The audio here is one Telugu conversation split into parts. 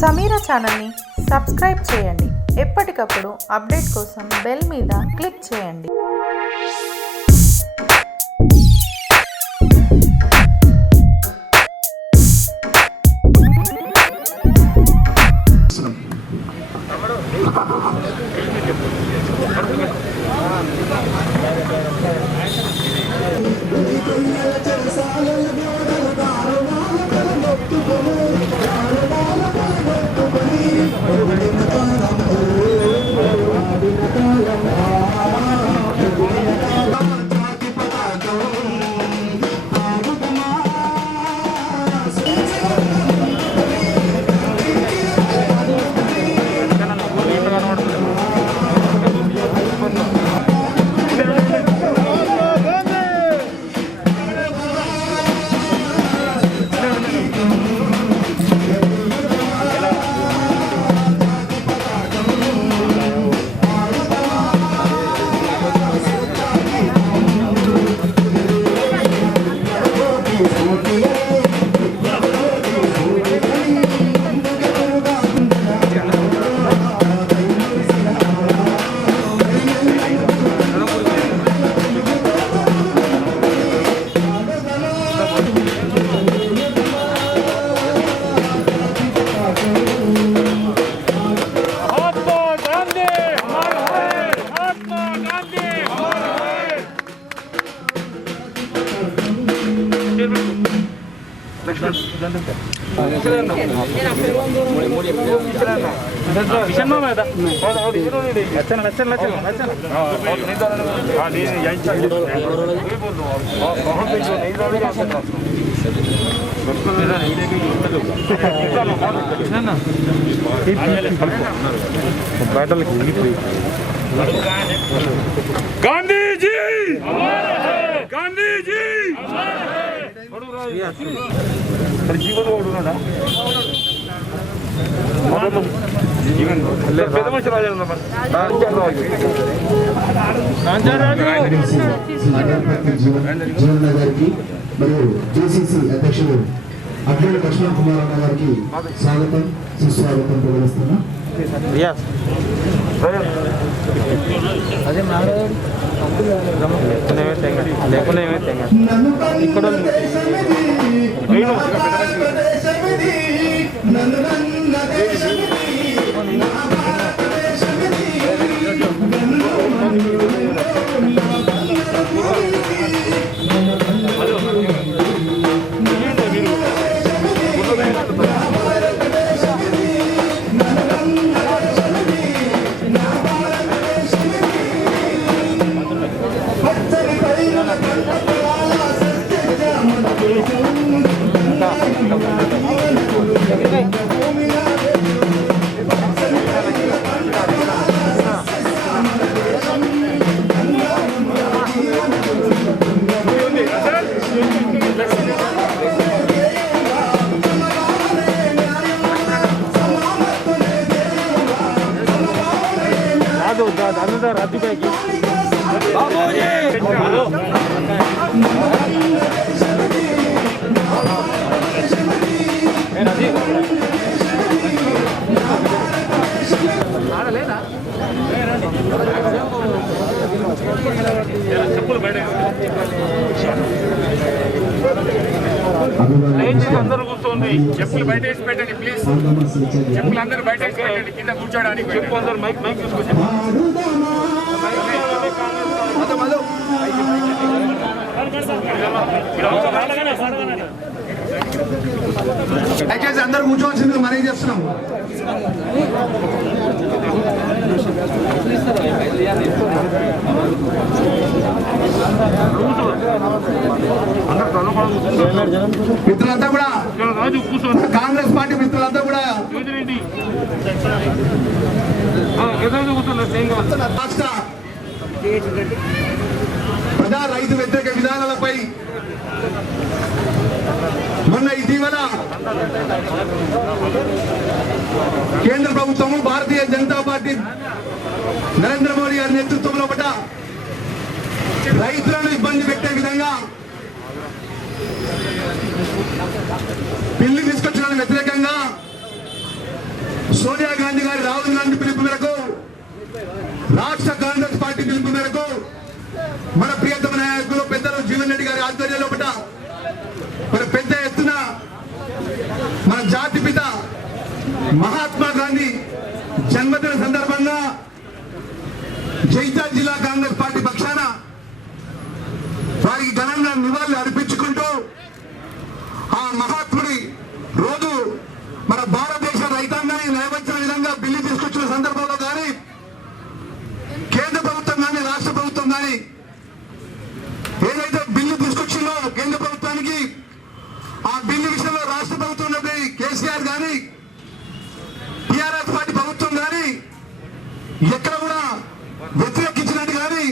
సమీరా ఛానల్ని సబ్స్క్రైబ్ చేయండి. ఎప్పటికప్పుడు అప్డేట్ కోసం బెల్ మీద క్లిక్ చేయండి. गांधी जी जीवन మరియు జేసీసీ అధ్యక్షుడు అడ్డూరి లక్ష్మణ కుమార్ అన్న గారికి స్వాగతం సుస్వాగతం తెలియజేస్తున్నా. అందరూ కూర్చోండి, చెప్పులు బయట వేసి పెట్టండి ప్లీజ్. చెప్పులు అందరూ బయట వేసి పెట్టండి కింద కూర్చోడానికి. చెప్పు అందరూ మైక్ చూసుకోండి. దయచేసి అందరూ కూర్చోవలసిందిగా మనవి చేస్తున్నాం. మిత్రులంతా కూడా, కాంగ్రెస్ పార్టీ మిత్రులంతా కూడా రాష్ట్ర ప్రజా రైతు వ్యతిరేక విధానాలపై మొన్న ఇటీవల కేంద్ర ప్రభుత్వము భారతీయ జనతా పార్టీ నరేంద్ర మోడీ గారి నేతృత్వంలో పట్ల రైతులను ఇబ్బంది పెట్టే విధంగా బిల్లు తీసుకొచ్చడానికి వ్యతిరేకంగా సోనియా గాంధీ గారి, రాహుల్ గాంధీ పిలుపు మేరకు, రాష్ట్ర కాంగ్రెస్ పార్టీ పిలుపు మేరకు మన ప్రియతమ నాయకులు పెద్దలు జీవన్ రెడ్డి గారి ఆధ్వర్యంలో మరి పెద్ద ఎత్తున మన జాతిపిత మహాత్మా గాంధీ జన్మదిన సందర్భంగా జైత్యాల జిల్లా కాంగ్రెస్ పార్టీ పక్షాన వారికి ఘనంగా నివాళులు అర్పించుకుంటూ ఆ మహాత్ముడి రోజు మన భారతదేశ రైతాంగాన్ని నయవంచిన విధంగా బిల్లు తీసుకొచ్చిన సందర్భంలో కానీ కేంద్ర ప్రభుత్వం కానీ రాష్ట్ర ప్రభుత్వం కానీ ఏదైతే బిల్లు తీసుకొచ్చిందో కేంద్ర ప్రభుత్వానికి, ఆ బిల్లు విషయంలో రాష్ట్ర ప్రభుత్వం కేసీఆర్ కానీ టిఆర్ఎస్ పార్టీ ప్రభుత్వం కానీ ఎక్కడ కూడా వ్యతిరేకించినట్టు కానీ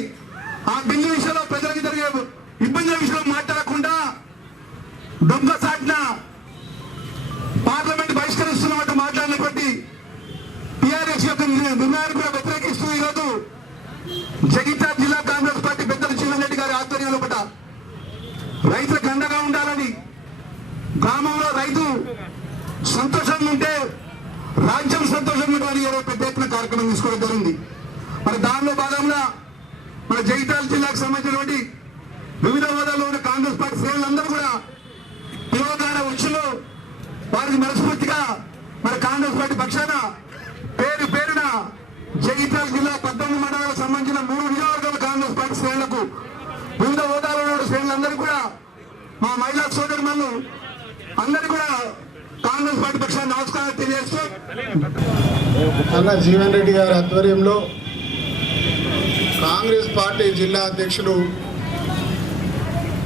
ఆ బిల్లు విషయంలో ప్రజలకు జరిగే ఇబ్బందుల విషయంలో మాట్లాడకుండా దొంగసాటిన పార్లమెంట్ బహిష్కరిస్తున్నట్టు మాట్లాడినటువంటి టిఆర్ఎస్ యొక్క నిర్ణయాన్ని కూడా వ్యతిరేకిస్తూ ఈరోజు జగిత్యాల జిల్లా కాంగ్రెస్ పార్టీ పెద్దలు జీవన్ రెడ్డి గారి ఆధ్వర్యంలో రైతులకు అండగా ఉండాలని, గ్రామంలో రైతు సంతోషంగా ఉంటే రాజ్యం సంతోషంగా ఉండాలని పెద్ద ఎత్తున కార్యక్రమం తీసుకోవడం జరిగింది. మరి దానిలో భాగంగా మన జగిత్యాల జిల్లాకు సంబంధించినటువంటి వివిధ హోదాల్లో ఉన్న కాంగ్రెస్ పార్టీ శ్రేణులందరూ కూడా తెలంగాణ వచ్చులో వారికి మనస్ఫూర్తిగా మన కాంగ్రెస్ పార్టీ పక్షాన పేరు పేరున జగిత్యాల జిల్లా 19 మండలాలకు సంబంధించిన 3 నియోజకవర్గాల కాంగ్రెస్ పార్టీ శ్రేణులకు, వివిధ హోదాలో ఉన్న శ్రేణులందరూ కూడా, మా మహిళా సోదరులు అందరికీ కూడా కాంగ్రెస్ పార్టీ పక్షాన్ని నమస్కారం తెలియజేస్తూ అన్న జీవన్ రెడ్డి గారి ఆధ్వర్యంలో కాంగ్రెస్ పార్టీ జిల్లా అధ్యక్షులు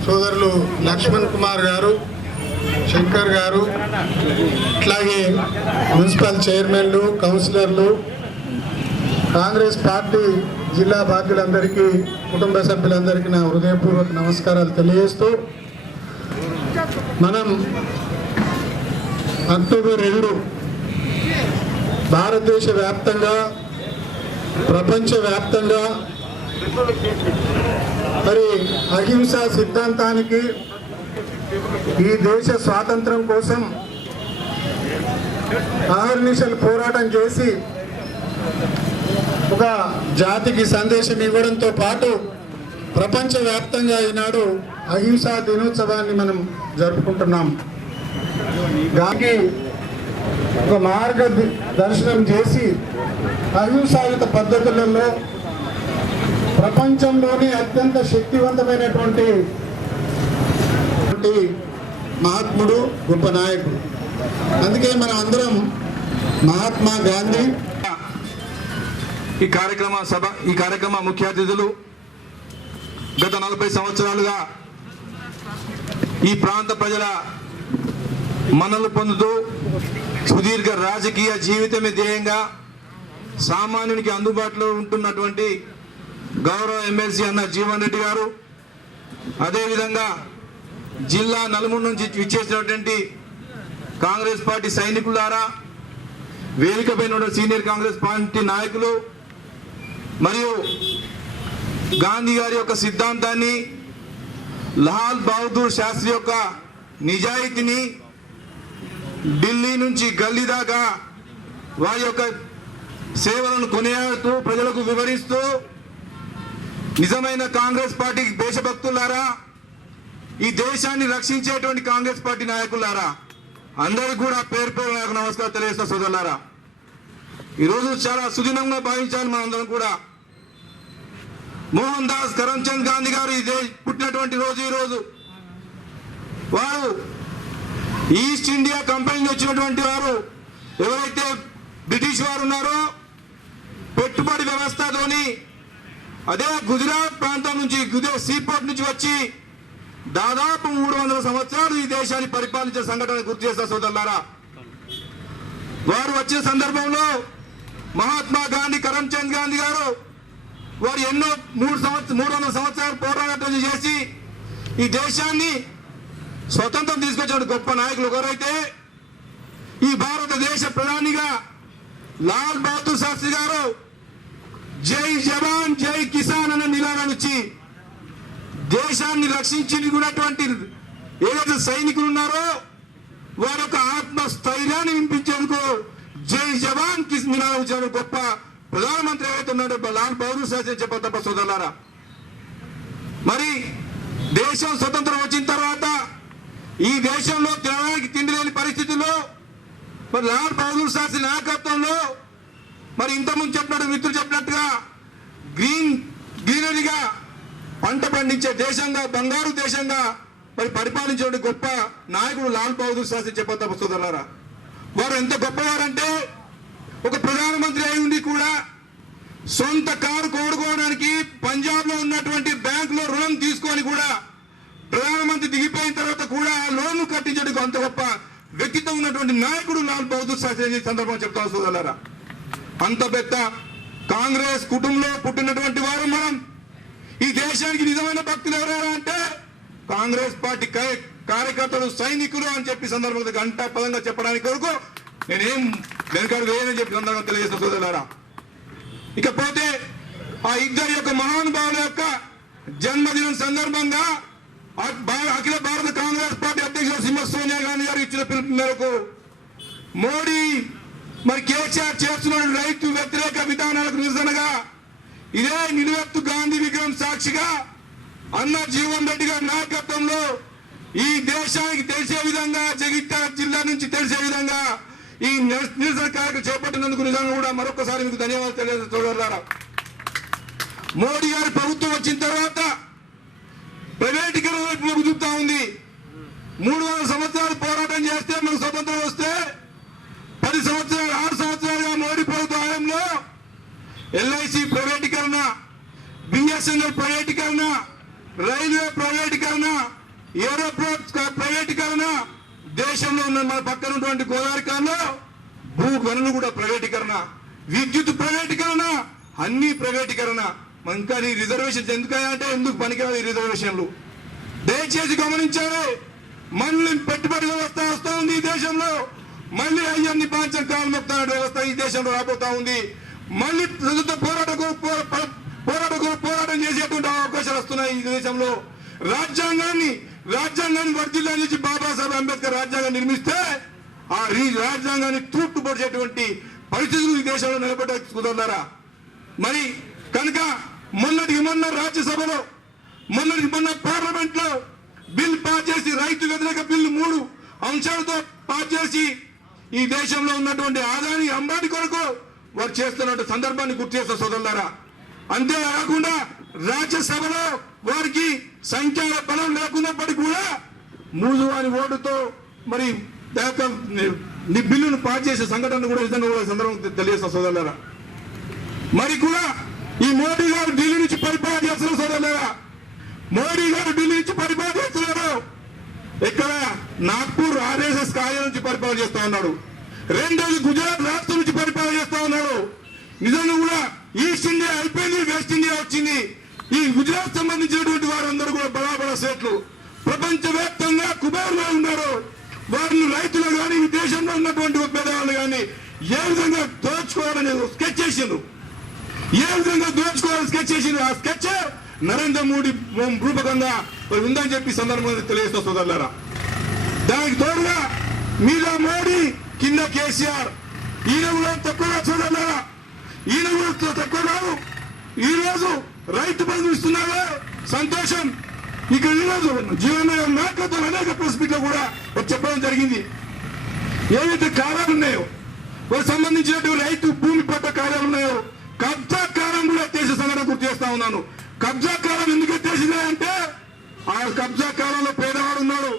సోదరులు లక్ష్మణ్ కుమార్ గారు, శంకర్ గారు, అట్లాగే మున్సిపల్ చైర్మన్లు, కౌన్సిలర్లు, కాంగ్రెస్ పార్టీ జిల్లా బాధ్యులందరికీ, కుటుంబ సభ్యులందరికీ నా హృదయపూర్వక నమస్కారాలు తెలియజేస్తూ, మనం అక్టోబర్ 2 భారతదేశ వ్యాప్తంగా, ప్రపంచవ్యాప్తంగా మరి అహింసా సిద్ధాంతానికి, ఈ దేశ స్వాతంత్రం కోసం అహర్నిశలు పోరాటం చేసి ఒక జాతికి సందేశం ఇవ్వడంతో పాటు ప్రపంచవ్యాప్తంగా ఈనాడు అహింసా దినోత్సవాన్ని మనం జరుపుకుంటున్నాం. దానికి ఒక మార్గదర్శనం చేసి అహింసాయుత పద్ధతులలో ప్రపంచంలోనే అత్యంత శక్తివంతమైనటువంటి మహాత్ముడు, గొప్ప నాయకుడు. అందుకే మనం అందరం మహాత్మా గాంధీ ఈ కార్యక్రమ ముఖ్య అతిథులు గత 40 సంవత్సరాలుగా ఈ ప్రాంత ప్రజల మన్నలు పొందుతూ సుదీర్ఘ రాజకీయ జీవితమే ధ్యేయంగా సామాన్యునికి అందుబాటులో ఉంటున్నటువంటి గౌరవ ఎమ్మెల్సీ అన్న జీవన్ రెడ్డి గారు, అదేవిధంగా జిల్లా నలుమూల నుంచి విచ్చేసినటువంటి కాంగ్రెస్ పార్టీ సైనికులారా, వేదికపైన సీనియర్ కాంగ్రెస్ పార్టీ నాయకులు మరియు గాంధీ గారి యొక్క సిద్ధాంతాన్ని, లాల్ బహదూర్ శాస్త్రి యొక్క నిజాయితీని ఢిల్లీ నుంచి గల్లీ దాకా వారి యొక్క సేవలను కొనియాడుతూ ప్రజలకు వివరిస్తూ, నిజమైన కాంగ్రెస్ పార్టీ దేశభక్తులారా, ఈ దేశాన్ని రక్షించేటువంటి కాంగ్రెస్ పార్టీ నాయకులారా, అందరికీ కూడా పేరు పేరు నాకు నమస్కారం తెలియజేస్తా సోదరులారా. ఈరోజు చాలా సుదినంగా భావించాలి మనందరం కూడా. మోహన్ దాస్ కరమ్చంద్ గాంధీ గారు పుట్టినటువంటి రోజు ఈరోజు. వారు ఈస్ట్ ఇండియా కంపెనీ వచ్చినటువంటి వారు, ఎవరైతే బ్రిటిష్ వారు ఉన్నారో పెట్టుబడి వ్యవస్థతోని అదే గుజరాత్ ప్రాంతం నుంచి, సీపోర్ట్ నుంచి వచ్చి దాదాపు 300 సంవత్సరాలు ఈ దేశాన్ని పరిపాలించే సంఘటన గుర్తు చేస్తారు సోదరులారా. వారు వచ్చిన సందర్భంలో మహాత్మా గాంధీ, కరమ్చంద్ గాంధీ గారు వారు ఎన్నో 300 సంవత్సరాలు పోరాటం చేసి ఈ దేశాన్ని స్వతంత్రం తీసుకొచ్చిన గొప్ప నాయకులు ఒకరైతే, ఈ భారతదేశ ప్రధానిగా లాల్ బహదూర్ శాస్త్రి గారు జై జవాన్ జై కిసాన్ అనే నినాదాన్ని ఇచ్చి దేశాన్ని రక్షించుకున్నటువంటి ఏదైతే సైనికులు ఉన్నారో వారి యొక్క ఆత్మస్థైర్యాన్ని వినిపించేందుకు జై జవాన్ కి నినాదించిన గొప్ప ప్రధానమంత్రి ఏవైతే ఉన్నాడో లాల్ బహదూర్ శాస్త్రి చెప్పారు తప్ప సోదరులారా. మరి దేశం స్వతంత్రం వచ్చిన తర్వాత ఈ దేశంలో తినడానికి తిండి లేని పరిస్థితుల్లో మరి లాల్ బహదూర్ శాస్త్రి నాయకత్వంలో మరి ఇంతకుముందు చెప్పినట్టు మిత్రులు చెప్పినట్టుగా గ్రీనరీగా పంట పండించే దేశంగా బంగారు దేశంగా మరి పరిపాలించే గొప్ప నాయకుడు లాల్ బహదూర్ శాస్త్రి చెప్పారు తప్ప సోదరులారా. వారు ఎంత గొప్పవారంటే ఒక ప్రధానమంత్రి అయి ఉండి కూడా సొంత కారు కొనుక్కోవడానికి పంజాబ్ లో ఉన్నటువంటి బ్యాంకులో రుణం తీసుకొని కూడా ప్రధానమంత్రి దిగిపోయిన తర్వాత కూడా లోన్ కట్టించడానికి అంత గొప్ప వ్యక్తిత్వం ఉన్నటువంటి నాయకుడు లాల్ బహదూర్ శాస్త్రి సందర్భంగా చెప్తాం సోదరులారా. అంత పెద్ద కాంగ్రెస్ కుటుంబంలో పుట్టినటువంటి వారు మనం. ఈ దేశానికి నిజమైన భక్తులు ఎవరైనా అంటే కాంగ్రెస్ పార్టీ కార్యకర్తలు సైనికులు అని చెప్పి సందర్భంగా గంటా పదంగా చెప్పడానికి వరకు నేనేం వెనకాడు వేయని చెప్పి సందర్భంగా తెలియజేసిన సోదరులారా. ఇకపోతే ఆ ఇద్దరి యొక్క మహానుభావుల యొక్క జన్మదినం సందర్భంగా అఖిల భారత కాంగ్రెస్ పార్టీ అధ్యక్షులు శ్రీమతి సోనియా గాంధీ గారు ఇచ్చిన పిలుపు మేరకు మోడీ మరి కేసీఆర్ చేస్తున్న రైతు వ్యతిరేక విధానాలకు నిరసనగా ఇదే నిలువెత్తు గాంధీ విగ్రహం సాక్షిగా అన్న జీవన్ రెడ్డి గారి నాయకత్వంలో ఈ దేశానికి తెలిసే విధంగా జగిత్యాల జిల్లా నుంచి తెలిసే విధంగా ఈ నిరసన కార్యక్రమం చేపట్టినందుకు నిజంగా కూడా మరొకసారి మీకు ధన్యవాదాలు తెలియజేస్తున్నారా. మోడీ గారి ప్రభుత్వం వచ్చిన తర్వాత ప్రైవేటీకరణ వైపు మొగ్గు చూపుతా ఉంది. 300 సంవత్సరాలు పోరాటం చేస్తే మనకు స్వతంత్రం వస్తే 6 సంవత్సరాలుగా మోడీ ప్రభుత్వ హయాంలో LIC ప్రైవేటీకరణ, BSNL ప్రైవేటీకరణ, రైల్వే ప్రైవేటీకరణ, ఏరోపోర్ట్స్ ప్రైవేటీకరణ, దేశంలో ఉన్న మన పక్కన ఉన్నటువంటి గోదావరిలో భూ గనులు కూడా ప్రైవేటీకరణ, విద్యుత్ ప్రైవేటీకరణ, అన్ని ప్రైవేటీకరణ. ఇంకా ఈ రిజర్వేషన్స్ ఎందుకంటే ఎందుకు పనికిరాదు ఈ రిజర్వేషన్లు? దయచేసి గమనించాలి. మళ్ళీ పెట్టుబడి వ్యవస్థ వస్తూ ఉంది ఈ దేశంలో. మళ్ళీ అయ్యన్ని పాంచం కాలు మొత్తాడు వ్యవస్థ ఈ దేశంలో రాబోతా ఉంది. మళ్ళీ పోరాటం చేసేటువంటి అవకాశాలు వస్తున్నాయి ఈ దేశంలో. రాజ్యాంగాన్ని వర్ధిల్లాన్ని నుంచి బాబాసాహెబ్ అంబేద్కర్ రాజ్యాంగాన్ని నిర్మిస్తే ఆ రాజ్యాంగాన్ని తూట్టుపరిచేటువంటి పరిస్థితులు ఈ దేశంలో నిలబడ్డ కుదరలారా. మరి కనుక మొన్న రాజ్యసభలో మొన్న పార్లమెంట్ లో బిల్ పాస్ చేసి రైతు వ్యతిరేక బిల్లు 3 అంశాలతో పాస్ చేసి ఈ దేశంలో ఉన్నటువంటి ఆదాని అంబానీ కొరకు వారు చేస్తున్న సందర్భాన్ని గుర్తు చేస్తారు సోదరులారా. అంతేకాకుండా రాజ్యసభలో వారికి సంఖ్యా బలం లేకున్నప్పటికీ కూడా మూజువారి ఓటుతో మరి బిల్లును పాస్ చేసే సంఘటన కూడా నిజంగా కూడా సందర్భం తెలియజేస్తారు సోదరులారా. మరి కూడా ఈ మోడీ గారు ఢిల్లీ నుంచి పరిపాలన చేస్తున్నారు సోదరులారా. మోడీ గారు ఢిల్లీ నుంచి పరిపాలన చేస్తున్నారు. ఇక్కడ నాగ్పూర్ RSS కార్యాలయం నుంచి పరిపాలన చేస్తా ఉన్నాడు. రెండోది గుజరాత్ రాష్ట్రం నుంచి పరిపాలన చేస్తా ఉన్నాడు. నిజంగా కూడా ఈస్ట్ ఇండియా అయిపోయింది, వెస్ట్ ఇండియా వచ్చింది. ఈ గుజరాత్ సంబంధించినటువంటి వారందరూ కూడా బడా స్టేట్లు ప్రపంచవ్యాప్తంగా కుబేరులో ఉన్నారు. వారిని రైతులు కానీ ఈ దేశంలో ఉన్నటువంటి పేదవాళ్ళు కానీ ఏ విధంగా దోచుకోవాలని స్కెచ్ చేసిండ్రు. ఏ విధంగా దోచుకోవాలని స్కెచ్ చేసిండ్రు. ఆ స్కెచ్ నరేంద్ర మోడీ రూపకంగా ఉందని చెప్పి సందర్భంగా తెలియజేస్తా సోదరులారా. దానికి తోడుగా మీద మోడీ కింద కేసీఆర్ ఈయన కూడా తక్కువ సోదరులారా. ఈయన కూడా తక్కువ కాదు. ఈ రోజు రైతు బంధు ఇస్తున్నారు, సంతోషం. ఇక్కడ ఈ రోజు జీవన నాయకత్వం అనేక ప్రెస్ మీట్ లో కూడా చెప్పడం జరిగింది. ఏవైతే కాలాలు ఉన్నాయో వారికి సంబంధించినటువంటి రైతు భూమి పట్ట కాలాలు ఉన్నాయో కబ్జా కాలం కూడా ఎత్తేసే సంఘటన గుర్తు చేస్తా ఉన్నాను. కబ్జా కాలం ఎందుకు ఎత్తేసిందంటే ఆ కబ్జా కాలంలో పేదవాడు ఉన్నాడు,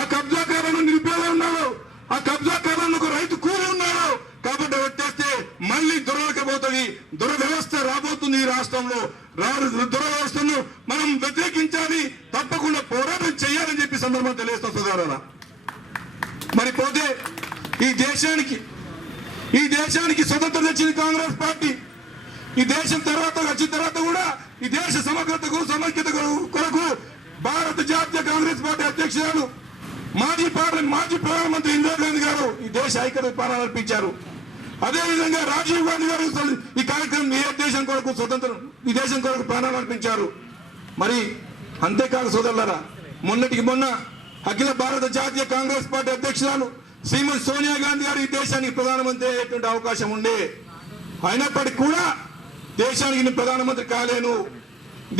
ఆ కబ్జా కాలంలో నిరుపేద ఉన్నాడు, ఆ కబ్జా కాలంలో ఒక రైతు కూలి ఉన్నాడు. కాబట్టి ఎత్తేస్తే మళ్ళీ దొరకబోతుంది, దురవ్యవస్థ రాబోతుంది ఈ రాష్ట్రంలో. దురవ్యవస్థను మనం వ్యతిరేకించాలి, తప్పకుండా పోరాటం చేయాలని చెప్పి సందర్భం తెలియజేస్తాం సోదరులారా. మరి పోతే ఈ దేశానికి స్వతంత్రం తెచ్చింది కాంగ్రెస్ పార్టీ. ఈ దేశం వచ్చిన తర్వాత కూడా ఈ దేశ సమగ్రతకు సమైక్యత కొరకు భారత జాతీయ కాంగ్రెస్ పార్టీ అధ్యక్షురాలు మాజీ ప్రధానమంత్రి ఇందిరాగాంధీ గారు ఈ దేశ ఐక్యత ప్రాణాలు అర్పించారు. అదేవిధంగా రాజీవ్ గాంధీ గారు ఈ కార్యక్రమం ఏ దేశం కొరకు ఈ దేశం కొరకు ప్రాణాలు అర్పించారు. మరి అంతేకాదు సోదరులారా, మొన్న అఖిల భారత జాతీయ కాంగ్రెస్ పార్టీ అధ్యక్షురాలు శ్రీమతి సోనియా గాంధీ గారు ఈ దేశానికి ప్రధానమంత్రి అయ్యేటువంటి అవకాశం ఉండే, అయినప్పటికీ కూడా దేశానికి నేను ప్రధానమంత్రి కాలేను,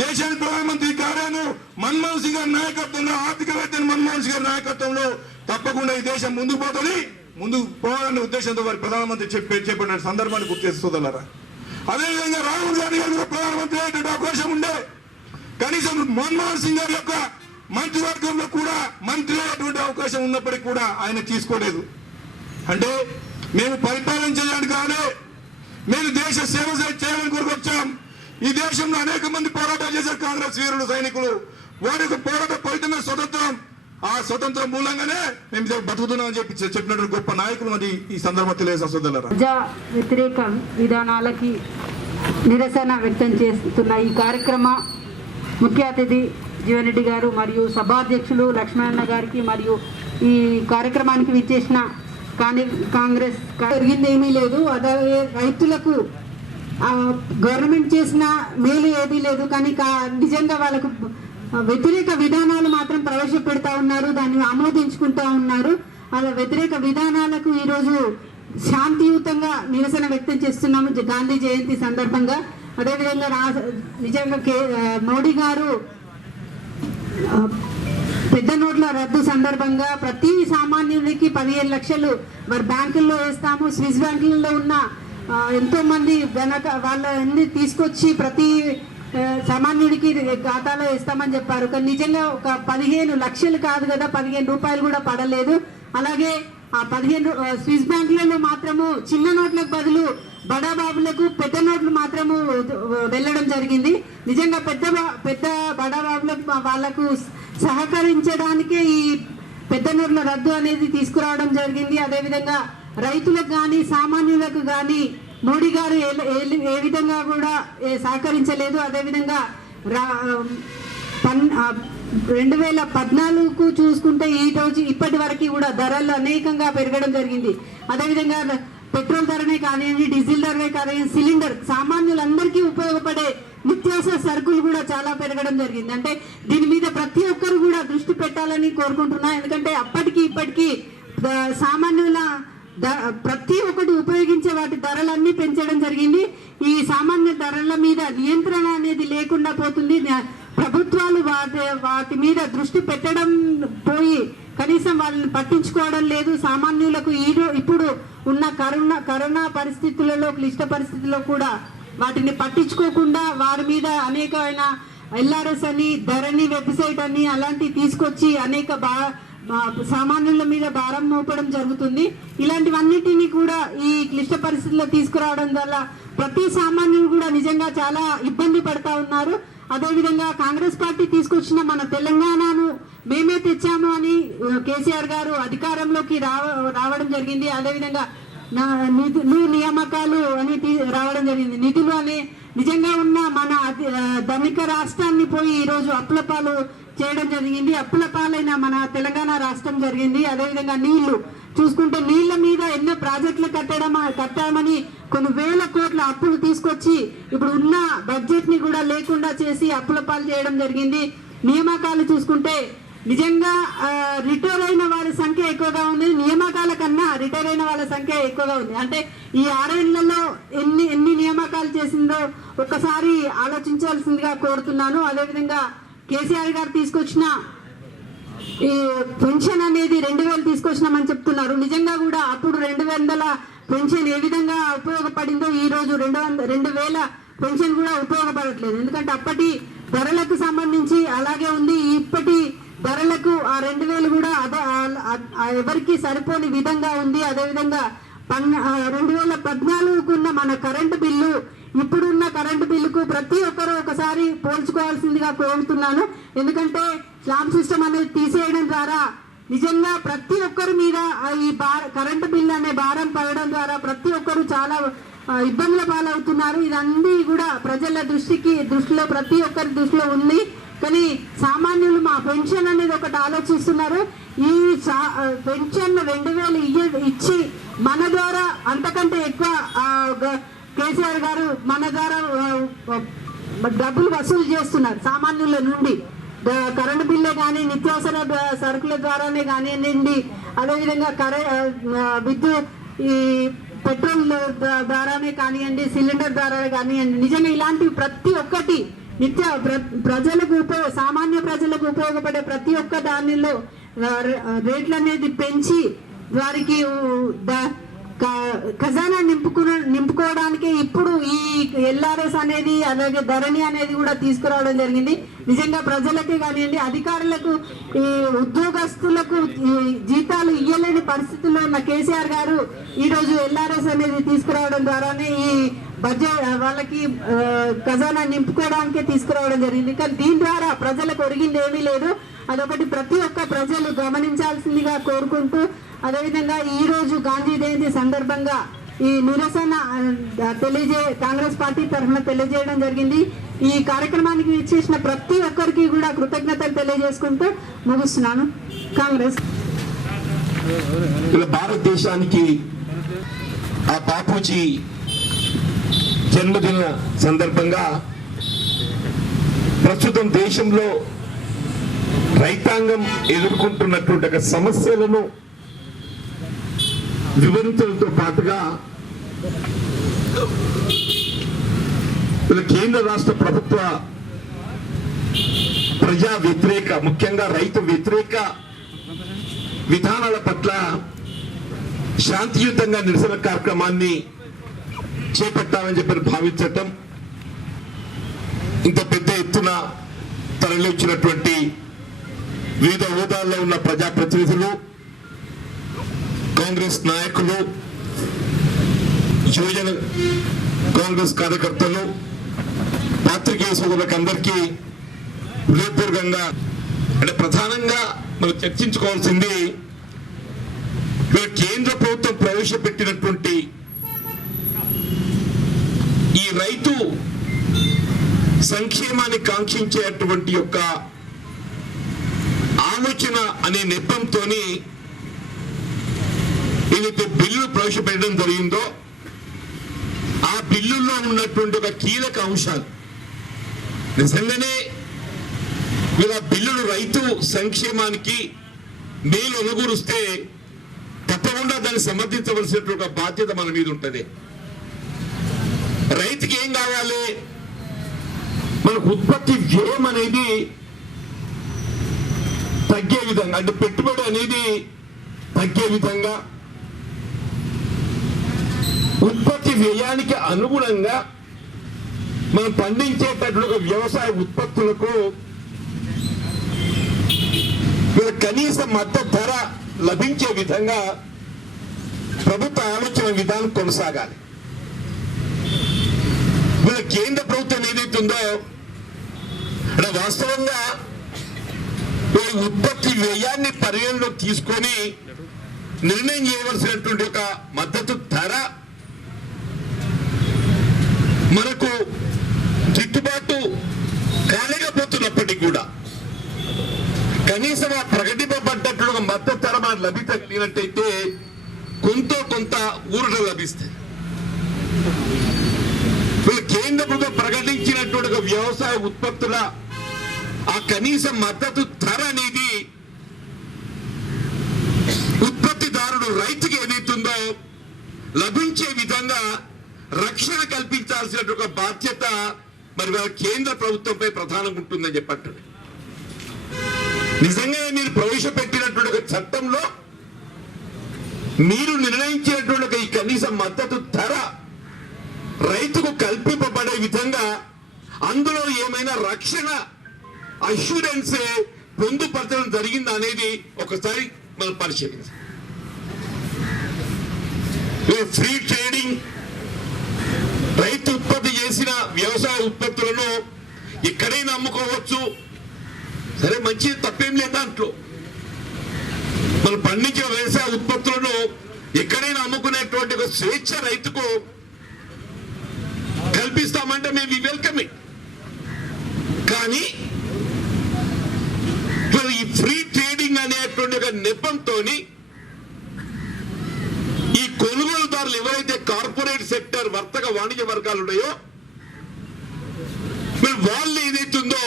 దేశానికి ప్రధానమంత్రి కాలేను. మన్మోహన్ సింగ్ గారి నాయకత్వంలో, ఆర్థికవేత్త మన్మోహన్ సింగ్ గారి నాయకత్వంలో తప్పకుండా ఈ దేశం ముందుకు పోతుంది, ముందుకు పోవాలనే ఉద్దేశంతో వారి ప్రధానమంత్రి చెప్పిన సందర్భాన్ని గుర్తు చేస్తున్నారా. అదేవిధంగా రాహుల్ గాంధీ గారు కూడా ప్రధానమంత్రి అయ్యేటువంటి అవకాశం ఉండే, కనీసం మన్మోహన్ సింగ్ గారి యొక్క మంత్రివర్గంలో కూడా మంత్రి అయ్యేటువంటి అవకాశం ఉన్నప్పటికీ కూడా ఆయన తీసుకోలేదు. అంటే మేము పరిపాలన చేయడానికి కాదే, మేము దేశ సేవ చేయాలని కొరకు వచ్చాం. ఈ దేశంలో అనేక మంది పోరాటాలు చేశారు కాంగ్రెస్ వీరులు, సైనికులు. వారి యొక్క పోరాట ఫలితమే స్వతంత్రం. ఆ స్వతంత్రం మూలంగానే మేము బతుకుతున్నామని చెప్పినటువంటి గొప్ప నాయకులు మరి ఈ సందర్భంగా తెలియజేస్తున్నారు. ప్రజా వ్యతిరేక విధానాలకి నిరసన వ్యక్తం చేస్తున్న ఈ కార్యక్రమ ముఖ్య అతిథి జీవన్ రెడ్డి గారు మరియు సభాధ్యక్షులు లక్ష్మణన్న గారికి మరియు ఈ కార్యక్రమానికి విచ్చేసిన కాంగ్రెస్ జరిగింది ఏమీ లేదు. అలాగే రైతులకు గవర్నమెంట్ చేసిన మేలు ఏదీ లేదు, కానీ నిజంగా వాళ్ళకు వ్యతిరేక విధానాలు మాత్రం ప్రవేశపెడతా ఉన్నారు, దాన్ని ఆమోదించుకుంటా ఉన్నారు. అలా వ్యతిరేక విధానాలకు ఈరోజు శాంతియుతంగా నిరసన వ్యక్తం చేస్తున్నాము గాంధీ జయంతి సందర్భంగా. అదేవిధంగా నిజంగా మోడీ గారు పెద్ద నోట్ల రద్దు సందర్భంగా ప్రతి సామాన్యునికి 15 లక్షలు వారి బ్యాంకుల్లో వేస్తాము, స్విస్ బ్యాంకులలో ఉన్న ఎంతో మంది వెనక వాళ్ళని తీసుకొచ్చి ప్రతి సామాన్యుడికి ఖాతాలో వేస్తామని చెప్పారు. కానీ నిజంగా ఒక 15 లక్షలు కాదు కదా, 15 రూపాయలు కూడా పడలేదు. అలాగే ఆ 15 స్విస్ బ్యాంకులలో మాత్రము చిన్న నోట్లకు బదులు బడాబాబులకు పెద్ద నోట్లు మాత్రము వెళ్ళడం జరిగింది. నిజంగా పెద్ద బడాబాబులకు వాళ్ళకు సహకరించడానికే ఈ పెద్ద నోట్ల రద్దు అనేది తీసుకురావడం జరిగింది. అదేవిధంగా రైతులకు కానీ సామాన్యులకు కానీ మోడీ గారు ఏ విధంగా కూడా సహకరించలేదు. అదేవిధంగా 2014కు చూసుకుంటే ఈ రోజు ఇప్పటి వరకు కూడా ధరలు అనేకంగా పెరగడం జరిగింది. అదేవిధంగా పెట్రోల్ ధరనే కానివ్వండి, డీజిల్ ధరనే కానివ్వండి, సిలిండర్ సామాన్యులందరికీ ఉపయోగపడే నిత్యావసర సరుకులు కూడా చాలా పెరగడం జరిగింది. అంటే దీని మీద ప్రతి ఒక్కరు కూడా దృష్టి పెట్టాలని కోరుకుంటున్నా. ఎందుకంటే అప్పటికి ఇప్పటికీ సామాన్యుల ప్రతి ఒక్కటి ఉపయోగించే వాటి ధరలన్నీ పెంచడం జరిగింది. ఈ సామాన్య ధరల మీద నియంత్రణ అనేది లేకుండా పోతుంది. ప్రభుత్వాలు వాటి మీద దృష్టి పెట్టడం పోయి కనీసం వాళ్ళని పట్టించుకోవడం లేదు. సామాన్యులకు ఇప్పుడు ఉన్న కరోనా పరిస్థితులలో, క్లిష్ట పరిస్థితుల్లో కూడా వాటిని పట్టించుకోకుండా వారి మీద అనేకమైన LRS అని, ధరణి వెబ్సైట్ అని అలాంటివి తీసుకొచ్చి అనేక సామాన్యుల మీద భారం మోపడం జరుగుతుంది. ఇలాంటివన్నిటినీ కూడా ఈ క్లిష్ట పరిస్థితుల్లో తీసుకురావడం వల్ల ప్రతి సామాన్యులు కూడా నిజంగా చాలా ఇబ్బంది పడతా ఉన్నారు. అదేవిధంగా కాంగ్రెస్ పార్టీ తీసుకొచ్చిన మన తెలంగాణను మేమే తెచ్చాము అని కేసీఆర్ గారు అధికారంలోకి రావడం జరిగింది. అదేవిధంగా నిధులు నియామకాలు అని రావడం జరిగింది. నిధులు అని నిజంగా ఉన్న మన ధనిక రాష్ట్రాన్ని పోయి ఈరోజు అప్పులపాలు చేయడం జరిగింది. అప్పులపాలైన మన తెలంగాణ రాష్ట్రం జరిగింది. అదేవిధంగా నీళ్లు చూసుకుంటే నీళ్ల మీద ఎన్నో ప్రాజెక్టులు కట్టామని కొన్ని వేల కోట్ల అప్పులు తీసుకొచ్చి ఇప్పుడు ఉన్న బడ్జెట్ ని కూడా లేకుండా చేసి అప్పుల పాలు చేయడం జరిగింది. నియామకాలు చూసుకుంటే నిజంగా రిటైర్ అయిన వారి సంఖ్య ఎక్కువగా ఉంది, నియామకాల కన్నా రిటైర్ అయిన వాళ్ళ సంఖ్య ఎక్కువగా ఉంది. అంటే ఈ 6 ఏళ్లలో ఎన్ని నియామకాలు చేసిందో ఒక్కసారి ఆలోచించాల్సిందిగా కోరుతున్నాను. అదేవిధంగా కేసీఆర్ గారు తీసుకొచ్చిన ఈ పెన్షన్ అనేది 2000 తీసుకొచ్చినామని చెప్తున్నారు. నిజంగా కూడా అప్పుడు 200 పెన్షన్ ఏ విధంగా ఉపయోగపడిందో ఈ రోజు 2000 పెన్షన్ కూడా ఉపయోగపడట్లేదు. ఎందుకంటే అప్పటి ధరలకు సంబంధించి అలాగే ఉంది, ఇప్పటి ధరలకు ఆ 2000 కూడా ఎవరికి సరిపోని విధంగా ఉంది. అదేవిధంగా 2014కు ఉన్న మన కరెంటు బిల్లు ఇప్పుడున్న కరెంటు బిల్లుకు ప్రతి ఒక్కరూ ఒకసారి పోల్చుకోవాల్సిందిగా కోరుతున్నాను. ఎందుకంటే స్లాబ్ సిస్టమ్ అనేది తీసేయడం ద్వారా నిజంగా ప్రతి ఒక్కరి మీద ఈ కరెంటు బిల్లు అనే భారం పడడం ద్వారా ప్రతి ఒక్కరు చాలా ఇబ్బందుల పాలవుతున్నారు. ఇదన్నీ కూడా ప్రజల దృష్టిలో ప్రతి ఒక్కరి దృష్టిలో ఉంది. కానీ సామాన్యులు మా పెన్షన్ అనేది ఒకటి ఆలోచిస్తున్నారు. ఈ పెన్షన్ 2000 ఇచ్చి మన ద్వారా అంతకంటే ఎక్కువ కేసీఆర్ గారు మన ద్వారా డబ్బులు వసూలు చేస్తున్నారు సామాన్యుల నుండి. కరెంటు బిల్లే కానీ నిత్యావసర సరుకుల ద్వారానే కానివ్వండి, అదేవిధంగా విద్యుత్ ఈ పెట్రోల్ ద్వారానే కానివ్వండి, సిలిండర్ ద్వారా కానివ్వండి, నిజంగా ఇలాంటి ప్రతి ఒక్కటి ప్రజలకు సామాన్య ప్రజలకు ఉపయోగపడే ప్రతి ఒక్క దానిలో రేట్లు అనేది పెంచి వారికి ఖజానా నింపుకోవడానికే ఇప్పుడు ఈ ఎల్ఆర్ఎస్ అనేది అలాగే ధరణి అనేది కూడా తీసుకురావడం జరిగింది. నిజంగా ప్రజలకే కానివ్వండి, అధికారులకు ఈ ఉద్యోగస్తులకు జీతాలు ఇయ్యలేని పరిస్థితుల్లో ఉన్న కేసీఆర్ గారు ఈరోజు ఎల్ఆర్ఎస్ అనేది తీసుకురావడం ద్వారానే ఈ బడ్జెట్ వాళ్ళకి ఖజానా నింపుకోవడానికే తీసుకురావడం జరిగింది. కానీ దీని ద్వారా ప్రజలకు ఒరిగింది ఏమీ లేదు. అదొకటి ప్రతి ఒక్క ప్రజలు గమనించాల్సిందిగా కోరుకుంటూ, అదేవిధంగా ఈరోజు గాంధీ జయంతి సందర్భంగా ఈ నిరసన కాంగ్రెస్ పార్టీ తరఫున తెలియజేయడం జరిగింది. ఈ కార్యక్రమానికి ఇచ్చేసిన ప్రతి ఒక్కరికి కూడా కృతజ్ఞతలు తెలియజేసుకుంటూ ముగిస్తున్నాను. కాంగ్రెస్ భారతదేశానికి ఆ బాపూజీ జన్మదిన సందర్భంగా ప్రస్తుతం దేశంలో రైతాంగం ఎదుర్కొంటున్నటువంటి ఒక సమస్యలను వివరించడంతో పాటుగా కేంద్ర రాష్ట్ర ప్రభుత్వ ప్రజా వ్యతిరేక, ముఖ్యంగా రైతు వ్యతిరేక విధానాల పట్ల శాంతియుతంగా నిరసన కార్యక్రమాన్ని చేపట్టాలని చెప్పి భావించటం, ఇంత పెద్ద ఎత్తున తరలి వచ్చినటువంటి వివిధ హోదాల్లో ఉన్న ప్రజాప్రతినిధులు, కాంగ్రెస్ నాయకులు, యువజన కాంగ్రెస్ కార్యకర్తలు, పాత్రికేయ సోదరులకు అందరికీ హృదయపూర్వకంగా అంటే ప్రధానంగా మనం చర్చించుకోవాల్సింది కేంద్ర ప్రభుత్వం ప్రవేశపెట్టినటువంటి ఈ రైతు సంక్షేమాన్ని కాంక్షించేటువంటి యొక్క ఆలోచన అనే నెపంతో ఏదైతే బిల్లు ప్రవేశపెట్టడం జరిగిందో ఆ బిల్లుల్లో ఉన్నటువంటి ఒక కీలక అంశాలు నిజంగానే ఇలా బిల్లులు రైతు సంక్షేమానికి మేలు అనుగురిస్తే తప్పకుండా దాన్ని సమర్థించవలసినటువంటి ఒక బాధ్యత మన మీద ఉంటుంది. రైతుకి ఏం కావాలి? మనకు ఉత్పత్తి వ్యయం అనేది తగ్గే విధంగా, అంటే పెట్టుబడి అనేది తగ్గే విధంగా, ఉత్పత్తి వ్యయానికి అనుగుణంగా మనం పండించేటటువంటి వ్యవసాయ ఉత్పత్తులకు కనీస మద్దతు ధర లభించే విధంగా ప్రభుత్వ ఆలోచన విధానం కొనసాగాలి. కేంద్ర ప్రభుత్వం ఏదైతుందో అంటే వాస్తవంగా ఉత్పత్తి వ్యయాన్ని పరిగణలోకి తీసుకొని నిర్ణయం చేయవలసినటువంటి ఒక మద్దతు ధర మనకు గిట్టుబాటు కాలేకపోతున్నప్పటికీ కూడా కనీసం ఆ ప్రకటింపబడ్డట్లు ఒక మద్దతు ధర మనకు లభించగలిగినట్టయితే కొంత ఊరట లభిస్తాయి. కేంద్ర ప్రభుత్వం ప్రకటించినటువంటి ఒక వ్యవసాయ ఉత్పత్తుల ఆ కనీస మద్దతు ధర అనేది ఉత్పత్తిదారుడు రైతుకి ఏదైతుందో లభించే విధంగా రక్షణ కల్పించాల్సినటువంటి ఒక బాధ్యత మరి కేంద్ర ప్రభుత్వంపై ప్రధానంగా ఉంటుందని చెప్పట్టు. నిజంగా మీరు ప్రవేశపెట్టినటువంటి ఒక చట్టంలో మీరు నిర్ణయించినటువంటి ఈ కనీస మద్దతు ధర రైతుకు కల్పింపబడే విధంగా అందులో ఏమైనా రక్షణ అష్యూరెన్స్ పొందుపరచడం జరిగిందా అనేది ఒకసారి మనం పరిశీలించాలి. ఫ్రీ ట్రేడింగ్, రైతు ఉత్పత్తి చేసిన వ్యవసాయ ఉత్పత్తులను ఎక్కడైనా అమ్ముకోవచ్చు, సరే మంచి తప్పేం లేదు దాంట్లో. మనం పండించిన వ్యవసాయ ఉత్పత్తులను ఎక్కడైనా అమ్ముకునేటువంటి ఒక స్వేచ్ఛ రైతుకు కల్పిస్తామంటే మేము వెల్కమ్ ఇట్. కానీ ఈ ఫ్రీ ట్రేడింగ్ అనేటువంటి ఒక నెపంతో ఈ కొనుగోలుదారులు ఎవరైతే కార్పొరేట్ సెక్టర్ వర్తక వాణిజ్య వర్గాలు ఉన్నాయో మరి వాళ్ళు ఏదైతుందో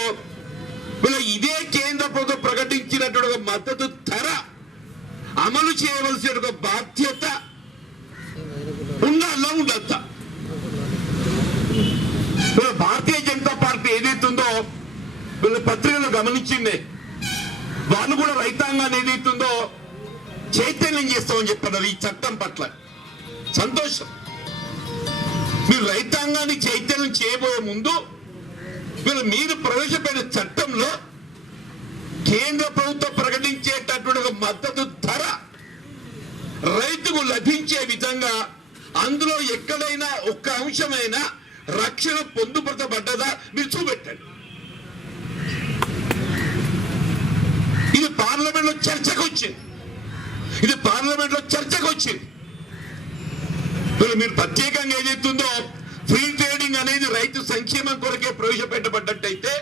వీళ్ళ ఇదే కేంద్ర ప్రభుత్వం ప్రకటించినటువంటి ఒక మద్దతు ధర అమలు చేయవలసిన ఒక బాధ్యత ఉండాలా ఉండద్దా? వీళ్ళ భారతీయ జనతా పార్టీ ఏదైతుందో వీళ్ళ పత్రికలు గమనించింది, వాళ్ళు కూడా రైతాంగాన్ని ఏదైతుందో చైతన్యం చేస్తామని చెప్పన్నారు ఈ చట్టం పట్ల. సంతోషం. మీరు రైతాంగాన్ని చైతన్యం చేయబోయే ముందు మీరు ప్రవేశపెట్టిన చట్టంలో కేంద్ర ప్రభుత్వం ప్రకటించేటటువంటి ఒక మద్దతు ధర రైతుకు లభించే విధంగా అందులో ఎక్కడైనా ఒక్క అంశమైన రక్షణ పొందుపరచబడ్డదా మీరు చూపెట్టండి. ఇది పార్లమెంట్ లో చర్చకు వచ్చింది. మీరు ప్రత్యేకంగా ఏదైతుందో ఫ్రీ ట్రేడింగ్ అనేది రైతు సంక్షేమం కొరకే ప్రవేశపెట్టబడ్డట్టయితే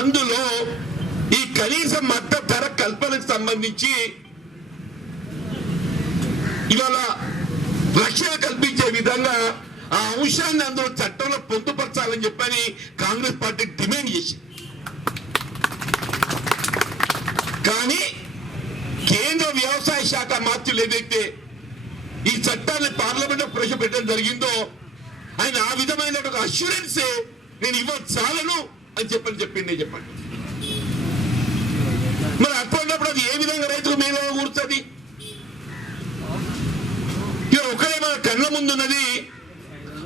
అందులో ఈ కనీస మద్దతు ధర కల్పనకు సంబంధించి ఇవాళ రక్షణ కల్పించే విధంగా ఆ అంశాన్ని అందులో చట్టంలో పొందుపరచాలని చెప్పని కాంగ్రెస్ పార్టీ డిమాండ్ చేసింది. కానీ కేంద్ర వ్యవసాయ శాఖ మంత్రులు ఏదైతే ఈ చట్టాన్ని పార్లమెంట్ లో ప్రవేశపెట్టడం జరిగిందో ఆయన ఆ విధమైన ఒక అష్యూరెన్సే నేను ఇవ్వచాలను అని చెప్పండి. మరి అటువంటిప్పుడు అది ఏ విధంగా రైతుకు మేలు కూర్చుంది? ఒకరే మన కళ్ళ ముందున్నది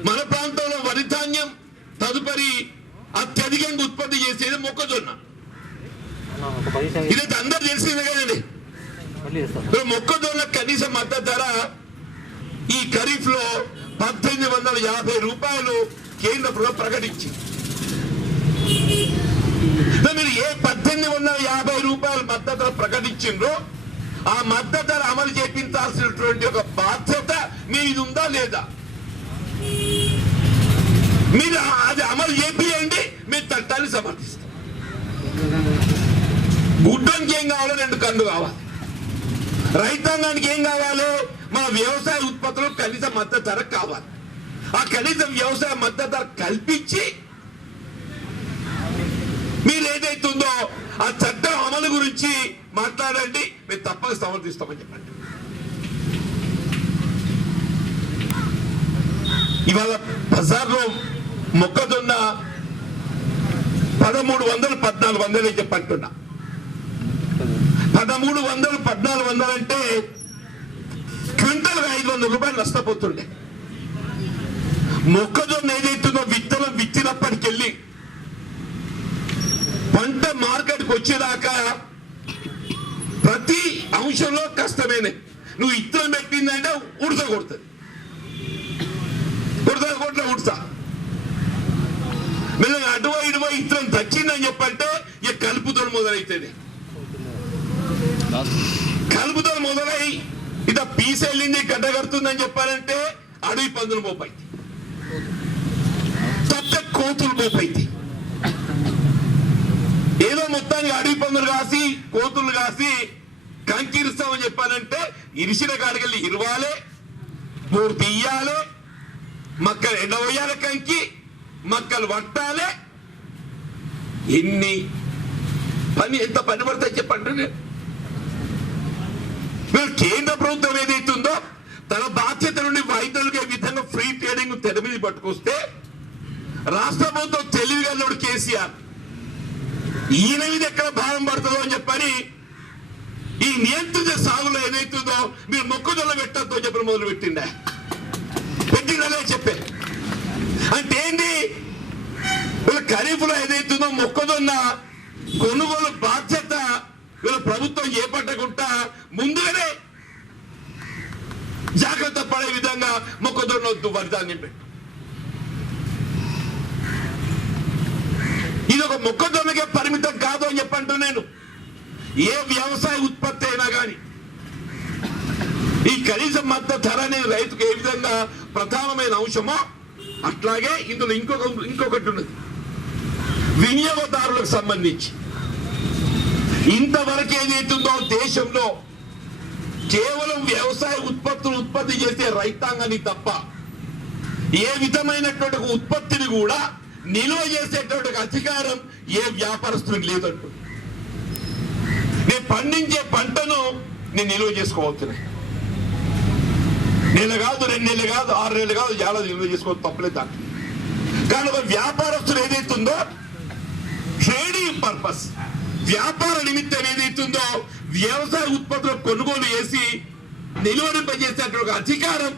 మన ప్రాంతంలో వరి ధాన్యం తదుపరి అత్యధికంగా ఉత్పత్తి చేసేది మొక్కజొన్న. ఇదైతే అందరు తెలిసిందే కదండి. మొక్కజొన్న కనీస మద్దతు ధర ఈ ఖరీఫ్ లో 1850 రూపాయలు కేంద్ర ప్రభుత్వం ప్రకటించింది. మీరు ఏ 1850 రూపాయల మద్దతు ధర ప్రకటించిండ్రో ఆ మద్దతు ధర అమలు చేయించాల్సినటువంటి ఒక బాధ్యత మీది ఉందా లేదా? మీరు అది అమలు చేపియండి, మీరు చట్టాన్ని సమర్థిస్తారు. గుడ్డానికి ఏం కావాలో 2 కళ్ళు కావాలి. రైతాంగానికి ఏం కావాలి? మన వ్యవసాయ ఉత్పత్తులకు కనీస మద్దతు ధర కావాలి. ఆ కనీస వ్యవసాయ మద్దతు ధర కల్పించి మీరు ఏదైతుందో ఆ చట్టం అమలు గురించి మాట్లాడండి, మేము తప్పక సమర్థిస్తామని చెప్పండి. ఇవాళ బజార్లో మొక్కజొన్న 1300 1400 చెప్పంటున్నా. 1300 1400 అంటే క్వింటల్ 500 రూపాయలు నష్టపోతుండే. మొక్కజొన్న ఏదైతుందో విత్తనం విత్తినప్పటికెళ్ళి పంట మార్కెట్కి వచ్చేదాకా ప్రతి అంశంలో కష్టమేనే. నువ్వు ఇత్తనం పెట్టిందంటే ఉడత కొడుతుంది, ఉడతా మెల్లగా అటువై ఇటువై ఇత్తనం తచ్చిందని చెప్పంటే ఇక కలుపుతో మొదలైతుంది. కలుపుతో మొదలై ఇక పీస్ వెళ్ళింది గడ్డ కడుతుందని చెప్పాలంటే అడవి పందులు మోపైంది, తప్ప కోతులు మోపైంది. ఏదో మొత్తానికి అడవి పందులు కాసి కోతులు కాసి కంకిరుస్తామని చెప్పాలంటే ఇరిసిన కాడికెళ్ళి ఇరవాలి, మూడు తీయాలి, మక్కలు ఎండవేయాలి, కంకి మక్కలు పట్టాలి. ఎంత పని పడతాయి చెప్పండి. మీరు కేంద్ర ప్రభుత్వం ఏదైతుందో తన బాధ్యత నుండి రైతులకు ఏ విధంగా ఫ్రీ ట్రేడింగ్ తెర మీద పట్టుకొస్తే రాష్ట్ర ప్రభుత్వం తెలివిగల్లోడు కేసీఆర్ ఈయన మీద ఎక్కడ భారం పడుతుందో అని చెప్పని ఈ నియంత్రిత సాగులో ఏదైతుందో మీరు మొక్కజొన్న పెట్టద్దు అని చెప్పి మొదలు పెట్టిండే చెప్పే. అంటే ఏంటి? వీళ్ళ ఖరీఫ్ లో ఏదైతుందో మొక్కజొన్న కొనుగోలు బాధ్యత వీళ్ళ ప్రభుత్వం చేపట్టకుండా ముందుగానే జాగ్రత్త పడే విధంగా మొక్కజొన్న వద్దు వరిధాన్యం పెట్టు. ఇది ఒక మొక్కజొన్నకే పరిమితం కాదు అని చెప్పంటూ నేను ఏ వ్యవసాయ ఉత్పత్తి అయినా కానీ ఈ కనీస మద్దతు ధర అనేది రైతుకు ఏ విధంగా ప్రధానమైన అంశమో అట్లాగే ఇందులో ఇంకొకటి ఉన్నది. వినియోగదారులకు సంబంధించి ఇంతవరకు ఏదైతుందో దేశంలో కేవలం వ్యవసాయ ఉత్పత్తులు ఉత్పత్తి చేసే రైతాంగాన్ని తప్ప ఏ విధమైనటువంటి ఉత్పత్తిని కూడా నిల్వ చేసేటువంటి అధికారం ఏ వ్యాపారస్తులకు లేదంటూ. నేను పండించే పంటను నేను నిల్వ చేసుకోవచ్చునే. నెల కాదు, 2 నెలలు కాదు, 6 నెలలు కాదు, ఏడాది నిల్వ చేసుకోవచ్చు, తప్పలేదు దాంట్లో. కానీ ఒక వ్యాపారస్తులు ఏదైతుందో ట్రేడింగ్ పర్పస్, వ్యాపార నిమిత్తం ఏదైతుందో వ్యవసాయ ఉత్పత్తులు కొనుగోలు చేసి నిలువరింపజేసేటువంటి అధికారం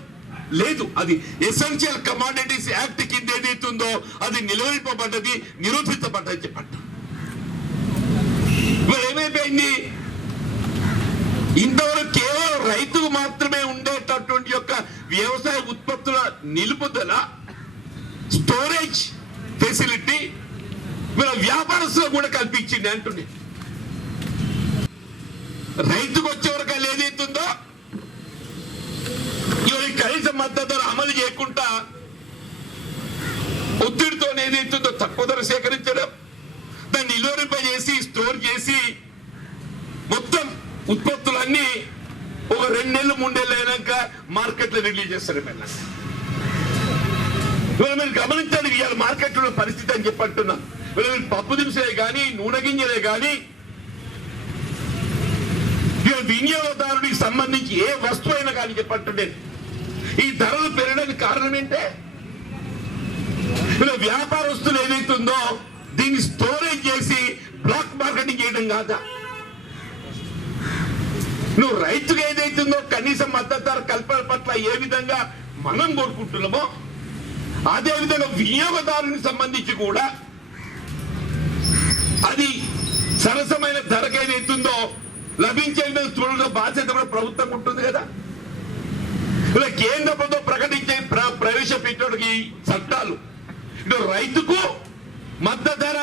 లేదు. అది ఎసెన్షియల్ కమాడిటీస్ యాక్ట్ కింద ఏదైతుందో అది నిలువరింపబడ్డది, నిరూపించబడ్డది చెప్పండి. ఇప్పుడు ఏమైపోయింది? ఇంతవరకు కేవలం రైతుకు మాత్రమే ఉండేటటువంటి యొక్క వ్యవసాయ ఉత్పత్తుల నిలుపుదల, స్టోరేజ్ ఫెసిలిటీ వీళ్ళ వ్యాపారస్తులు కూడా కల్పించింది అంటుంది. రైతుకు వచ్చే వరకు ఏదైతుందో ఇవాళ కనీస మద్దతు ధర అమలు చేయకుండా ఒత్తిడితో ఏదైతుందో తక్కువ ధర సేకరించడం, దాన్ని నిలువరింపజేసి స్టోర్ చేసి మొత్తం ఉత్పత్తులన్నీ ఒక 2 నెలలు 3 నెలలు అయినాక మార్కెట్లో రిలీజ్ చేస్తారు. ఇవాళ మీరు గమనించండి, ఇవాళ మార్కెట్లో పరిస్థితి అని చెప్పంటున్నా. పప్పు దినుసులే కానీ, నూనె గింజలే కానీ, వినియోగదారుడికి సంబంధించి ఏ వస్తువు అయినా కానీ చెప్పంటుండే ఈ ధరలు పెరగడానికి కారణం ఏంటే? ఇలా వ్యాపారస్తులు ఏదైతుందో దీన్ని స్టోరేజ్ చేసి బ్లాక్ మార్కెటింగ్ చేయడం కాదా? నువ్వు రైతుకు ఏదైతుందో కనీసం మద్దతు ధర కల్పన పట్ల ఏ విధంగా మనం కోరుకుంటున్నామో అదే విధంగా వినియోగదారునికి సంబంధించి కూడా అది సరసమైన ధరకు ఏదైతుందో లభించే విధంగా చూడడం బాధ్యత కూడా ప్రభుత్వం ఉంటుంది కదా. ఇలా కేంద్ర ప్రభుత్వం ప్రకటించే ప్రవేశపెట్టిన చట్టాలు ఇటు రైతుకు మద్దతు ధర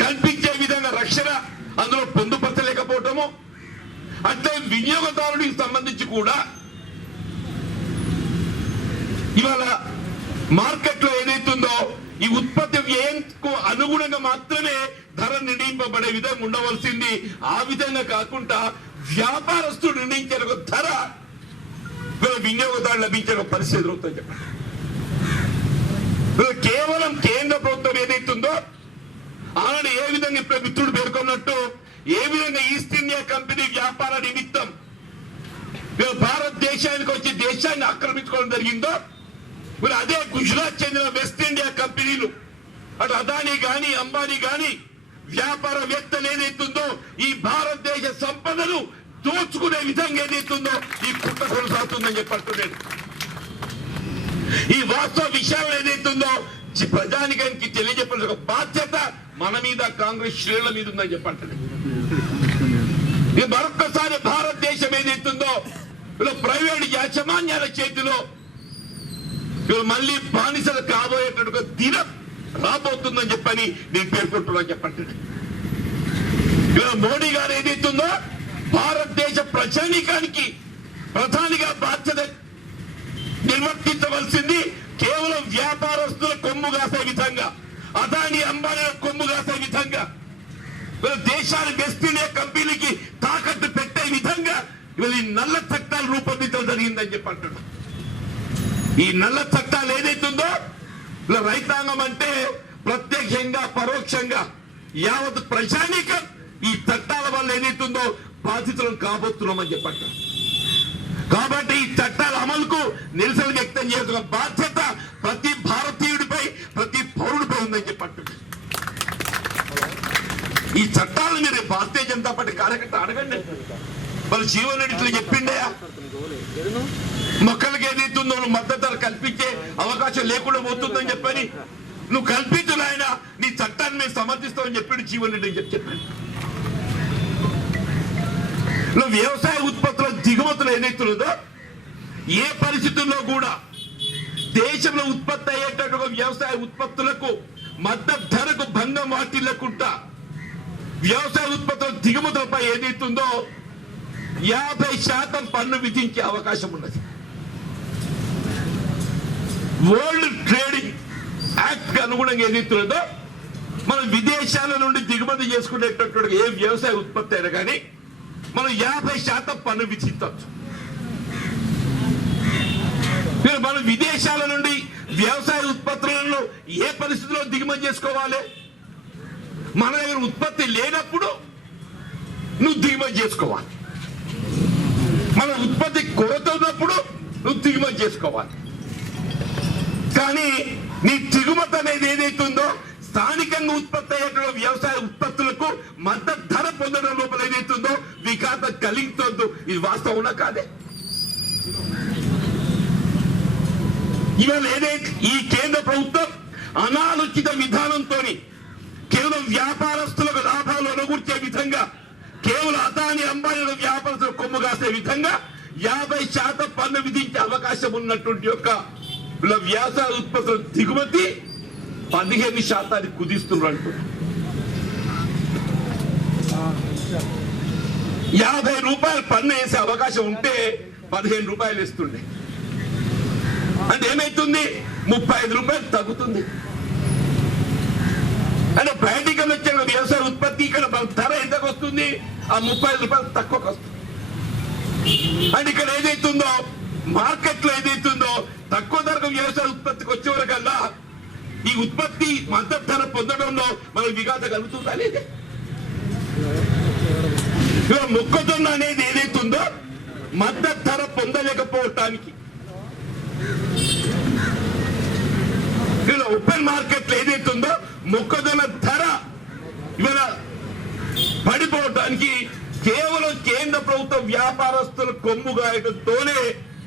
కల్పించే విధంగా రక్షణ అందులో పొందుపరచలేకపోవటము, అట్లే వినియోగదారుడికి సంబంధించి కూడా ఇవాళ మార్కెట్లో ఏదైతుందో ఈ ఉత్పత్తి వ్యయంకు అనుగుణంగా మాత్రమే ధర నిర్ణయింపబడే విధంగా ఉండవలసింది. ఆ విధంగా కాకుండా వ్యాపారస్తుడు నిర్ణయించే ఒక ధర వినియోగదారులు లభించే ఒక పరిస్థితి ఎదురవుతుంది చెప్పండి. కేవలం కేంద్ర ప్రభుత్వం ఏదైతుందో ఆనాడు ఏ విధంగా ఇప్పుడు మిత్రుడు పేర్కొన్నట్టు ఏ విధంగా ఈస్ట్ ఇండియా కంపెనీ వ్యాపార నిమిత్తం భారతదేశానికి వచ్చి దేశాన్ని ఆక్రమించుకోవడం జరిగిందో, మరి అదే గుజరాత్ చెందిన వెస్ట్ ఇండియా కంపెనీలు అటు అదానీ గాని అంబానీ గాని వ్యాపారవేత్తలు ఏదైతుందో ఈ భారతదేశ సంపదను దోచుకునే విధంగా ఏదైతుందో ఈ కుట్ర కొనసాగుతుందని చెప్పంటున్నాను. ఈ వాస్తవ విషయాలు ఏదైతుందో ప్రజానికానికి తెలియజెప్పాల్సిన ఒక బాధ్యత మన మీద, కాంగ్రెస్ శ్రేణుల మీద ఉందని చెప్పంటున్నాను. ఇది మరొక్కసారి భారతదేశం ఏదైతుందో ప్రైవేట్ యాజమాన్యాల చేతిలో మళ్ళీ బానిసలు కాబోయేటట్టు దినం రాబోతుందని చెప్పని నేను పేర్కొంటున్నాను చెప్పండి. మోడీ గారు ఏదైతుందో భారతదేశ ప్రజానీకానికి ప్రధానిగా బాధ్యత నిర్వర్తించవలసింది కేవలం వ్యాపారస్తుల కొమ్ము కాసే విధంగా, అదాని అంబానీ కొమ్ము కాసే విధంగా, దేశాన్ని వెస్ట్ ఇండియా కంపెనీకి తాకట్టు పెట్టే విధంగా ఈ నల్ల చట్టాలు రూపొందించడం జరిగిందని చెప్పి అంటున్నాం. ఈ నల్ల చట్టాలు ఏదైతుందో రైతాంగం అంటే ప్రత్యక్షంగా పరోక్షంగా యావత్ ప్రజానీకం ఈ చట్టాల వల్ల ఏదైతుందో బాధితులను కాబోతున్నామని చెప్పంట. కాబట్టి ఈ చట్టాల అమలుకు నిరసన వ్యక్తం చేస్తున్న బాధ్యత ప్రతి భారతీయుడిపై, ప్రతి పౌరుడిపై ఉందని చెప్పంటుంది. ఈ చట్టాలను మీరు భారతీయ జనతా పార్టీ కార్యకర్త అడగండి. వాళ్ళు జీవన్ రెడ్డి ఇట్లా చెప్పిండయా మొక్కలకి ఏదైతుందో నువ్వు మద్దతు ధర కల్పించే అవకాశం లేకుండా పోతుందని చెప్పని నువ్వు కల్పించు ఆయన నీ చట్టాన్ని మేము సమర్థిస్తామని చెప్పాడు జీవన్ రెడ్డి అని చెప్పాను. నువ్వు వ్యవసాయ ఉత్పత్తుల దిగుమతులు ఏదైతున్నదో ఏ పరిస్థితుల్లో కూడా దేశంలో ఉత్పత్తి అయ్యేటట్టుగా వ్యవసాయ ఉత్పత్తులకు మద్దతు ధరకు భంగం వాటిల్లకుండా వ్యవసాయ ఉత్పత్తుల దిగుమతులపై ఏదైతుందో 50% పన్ను విధించే అవకాశం ఉన్నది. వరల్డ్ ట్రేడింగ్ యాక్ట్ కి అనుగుణంగా ఏదైతున్నదో మనం విదేశాల నుండి దిగుమతి చేసుకునేటటువంటి ఏ వ్యవసాయ ఉత్పత్తి అయినా కానీ మనం 50% పన్ను విధించవచ్చు. మనం విదేశాల నుండి వ్యవసాయ ఉత్పత్తులను ఏ పరిస్థితిలో దిగుమతి చేసుకోవాలి? మన దగ్గర ఉత్పత్తి లేనప్పుడు నువ్వు దిగుమతి చేసుకోవాలి. మన ఉత్పత్తి కొరత ఉన్నప్పుడు నువ్వు దిగుమతి చేసుకోవాలి. కానీ నీ దిగుమతి అనేది ఏదైతుందో స్థానికంగా ఉత్పత్తి అయ్యేటువంటి వ్యవసాయ ఉత్పత్తులకు మద్దతు ధర పొందడం లోపల ఏదైతుందో విఘాతం కలిగితుందో ఇది వాస్తవం కాదే? ఇవాళ ఏదైతే ఈ కేంద్ర ప్రభుత్వం అనాలోచిత విధానంతో కేవలం వ్యాపారస్తులకు లాభాలు అనుకూర్చే విధంగా, కేవలం అదాని అంబానీల వ్యాపారస్తులు కొమ్ము కాసే విధంగా 50% పన్ను విధించే అవకాశం ఉన్నటువంటి యొక్క వ్యవసాయ ఉత్పత్తుల దిగుమతి 15% కుదిస్తున్నారు. 50 రూపాయలు పన్ను వేసే అవకాశం ఉంటే 15 రూపాయలు ఇస్తుండే. అంటే ఏమైతుంది? 35 రూపాయలు తగ్గుతుంది. అంటే బయటికి వచ్చే వ్యవసాయ ఉత్పత్తి ఇక్కడ ధర ఎంతకు వస్తుంది? ఆ 35 రూపాయలు తక్కువకు వస్తుంది. అంటే ఇక్కడ ఏదైతుందో మార్కెట్ లో ఏదైతుందో తక్కువ ధరకు వ్యవసాయ ఉత్పత్తికి వచ్చే వరకల్లా ఈ ఉత్పత్తి మద్దతు ధర పొందడంలో మనకు విఘాతం కలుగుతుందా లేదే? మొక్కజొన్న అనేది ఏదైతుందో మద్దతు ధర పొందలేకపోవటానికి ఓపెన్ మార్కెట్ లో ఏదైతుందో మొక్కజొన్న ధర ఇవాళ పడిపోవటానికి కేవలం కేంద్ర ప్రభుత్వ వ్యాపారస్తుల కొమ్ము గాయడంతోనే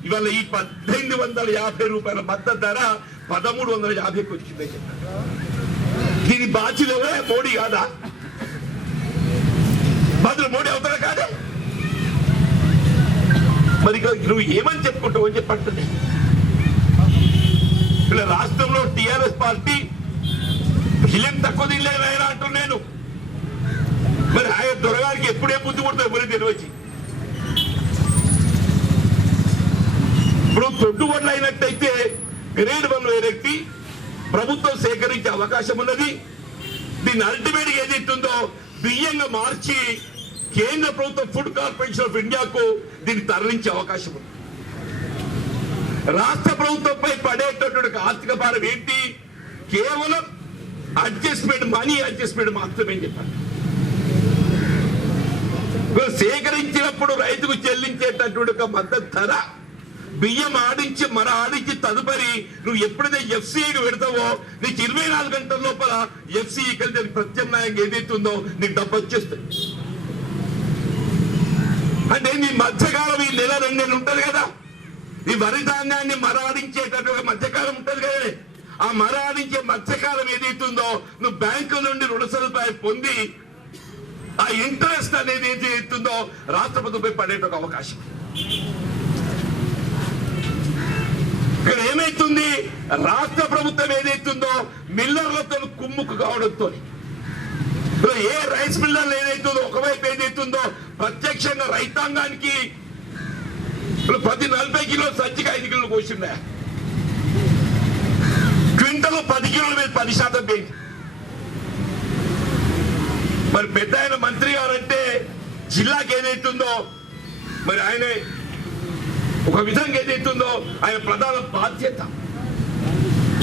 ఇవాళ ఈ 1850 రూపాయల మద్దతు ధర 1350కి వచ్చిందని చెప్పారు. దీని బాధ్యులు మోడీ కాదా? బదులు మోడీ అవుతారా కాదే? మరి నువ్వు ఏమని చెప్పుకుంటావు అని చెప్పంటుంది. ఇలా రాష్ట్రంలో టిఆర్ఎస్ పార్టీ బిల్యం తక్కువ తినలేదు అంటున్నాను నేను. మరి ఆయన దొరగారికి ఎప్పుడే బుద్ధి పుడుతుంది ఎవరికి తెలియచి. ఇప్పుడు తొట్టుబడులు అయినట్టయితే గ్రేడ్ 1 వేరెక్కి ప్రభుత్వం సేకరించే అవకాశం ఉన్నది. దీన్ని అల్టిమేట్ గా ఏదైతుందో బియ్యంగా మార్చి కేంద్ర ప్రభుత్వం ఫుడ్ కార్పొరేషన్ ఆఫ్ ఇండియాకు దీన్ని తరలించే అవకాశం ఉంది. రాష్ట్ర ప్రభుత్వంపై పడేటటువంటి ఆర్థిక భారం ఏంటి? కేవలం అడ్జస్ట్మెంట్, మనీ అడ్జస్ట్మెంట్ మాత్రమే చెప్పారు. సేకరించినప్పుడు రైతుకు చెల్లించేటటువంటి ఒక మద్దతు ధర బియ్యం ఆడించి తదుపరి నువ్వు ఎప్పుడైతే ఎఫ్సీఐకి పెడతావో నీకు 24 గంటల లోపల ఎఫ్సీఐ కలిసి ప్రత్యామ్నాయంగా ఏదైతుందో నీకు డబ్బు వచ్చేస్తుంది. అంటే నీ మధ్యకాలం ఈ నెల 2 నెలలు ఉంటుంది కదా, ఈ వరి ధాన్యాన్ని మరాడించేటటువంటి మధ్యకాలం ఉంటుంది కదా, ఆ మరాడించే మధ్యకాలం ఏదైతుందో నువ్వు బ్యాంకు నుండి రుణ సదుపాయం పొంది ఆ ఇంట్రెస్ట్ అనేది ఏదైతుందో రాష్ట్ర ప్రభుత్వంపై పడేట అవకాశం. ఇక్కడ ఏమైతుంది? రాష్ట్ర ప్రభుత్వం ఏదైతుందో మిల్లర్లతో కుమ్ముకు కావడంతో ఏ రైస్ మిల్లర్లు ఏదైతుందో ఒకవైపు ఏదైతుందో ప్రత్యక్షంగా రైతాంగానికి ప్రతి 40 కిలోలు సంచికి 5 కిలోలు పోసిండే, క్వింటల్ 10 కిలోల మీద 10% పెంచి. మరి పెద్ద ఆయన మంత్రి గారంటే జిల్లాకి ఏదైతుందో మరి ఆయన ఒక విధంగా ఏదైతుందో ఆయన ప్రధాన బాధ్యత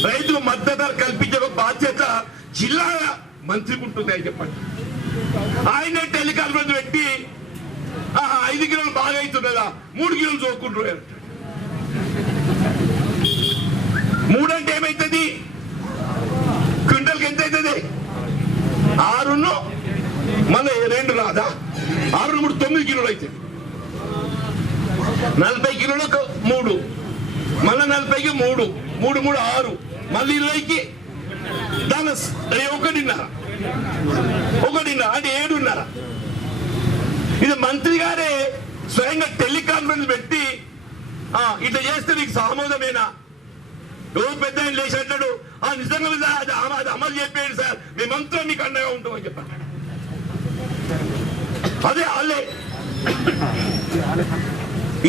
రైతుకు మద్దతు ధర కల్పించే బాధ్యత జిల్లా మంత్రికి ఉంటుంది అని చెప్పండి. ఆయనే టెలికాన్ఫరెన్స్ పెట్టి 5 కిలోలు బాగా అవుతున్నదా 3 కిలోలు చూసుకుంటున్నారు. 3 అంటే ఏమైతుంది? క్వింటల్కి ఎంత అవుతుంది? 6 మళ్ళీ 2 రాదా? 6 3 9 కిలోలు అవుతుంది. 40 కిలోలకు 3, మళ్ళీ 40కి 3, 3 3 6, మళ్ళీ 20కి దాని 1.5 అంటే 7.5. ఇది మంత్రి గారే స్వయంగా టెలికాన్ఫరెన్స్ పెట్టి ఇట్లా చేస్తే మీకు సహమోదమేనా? ఎవరు పెద్ద ఆయన లేచి అంటాడు నిజంగా అది అమలు చెప్పేయండి సార్, మేమంతా మీకు అండగా ఉంటామని చెప్పాను. అదే వాళ్ళే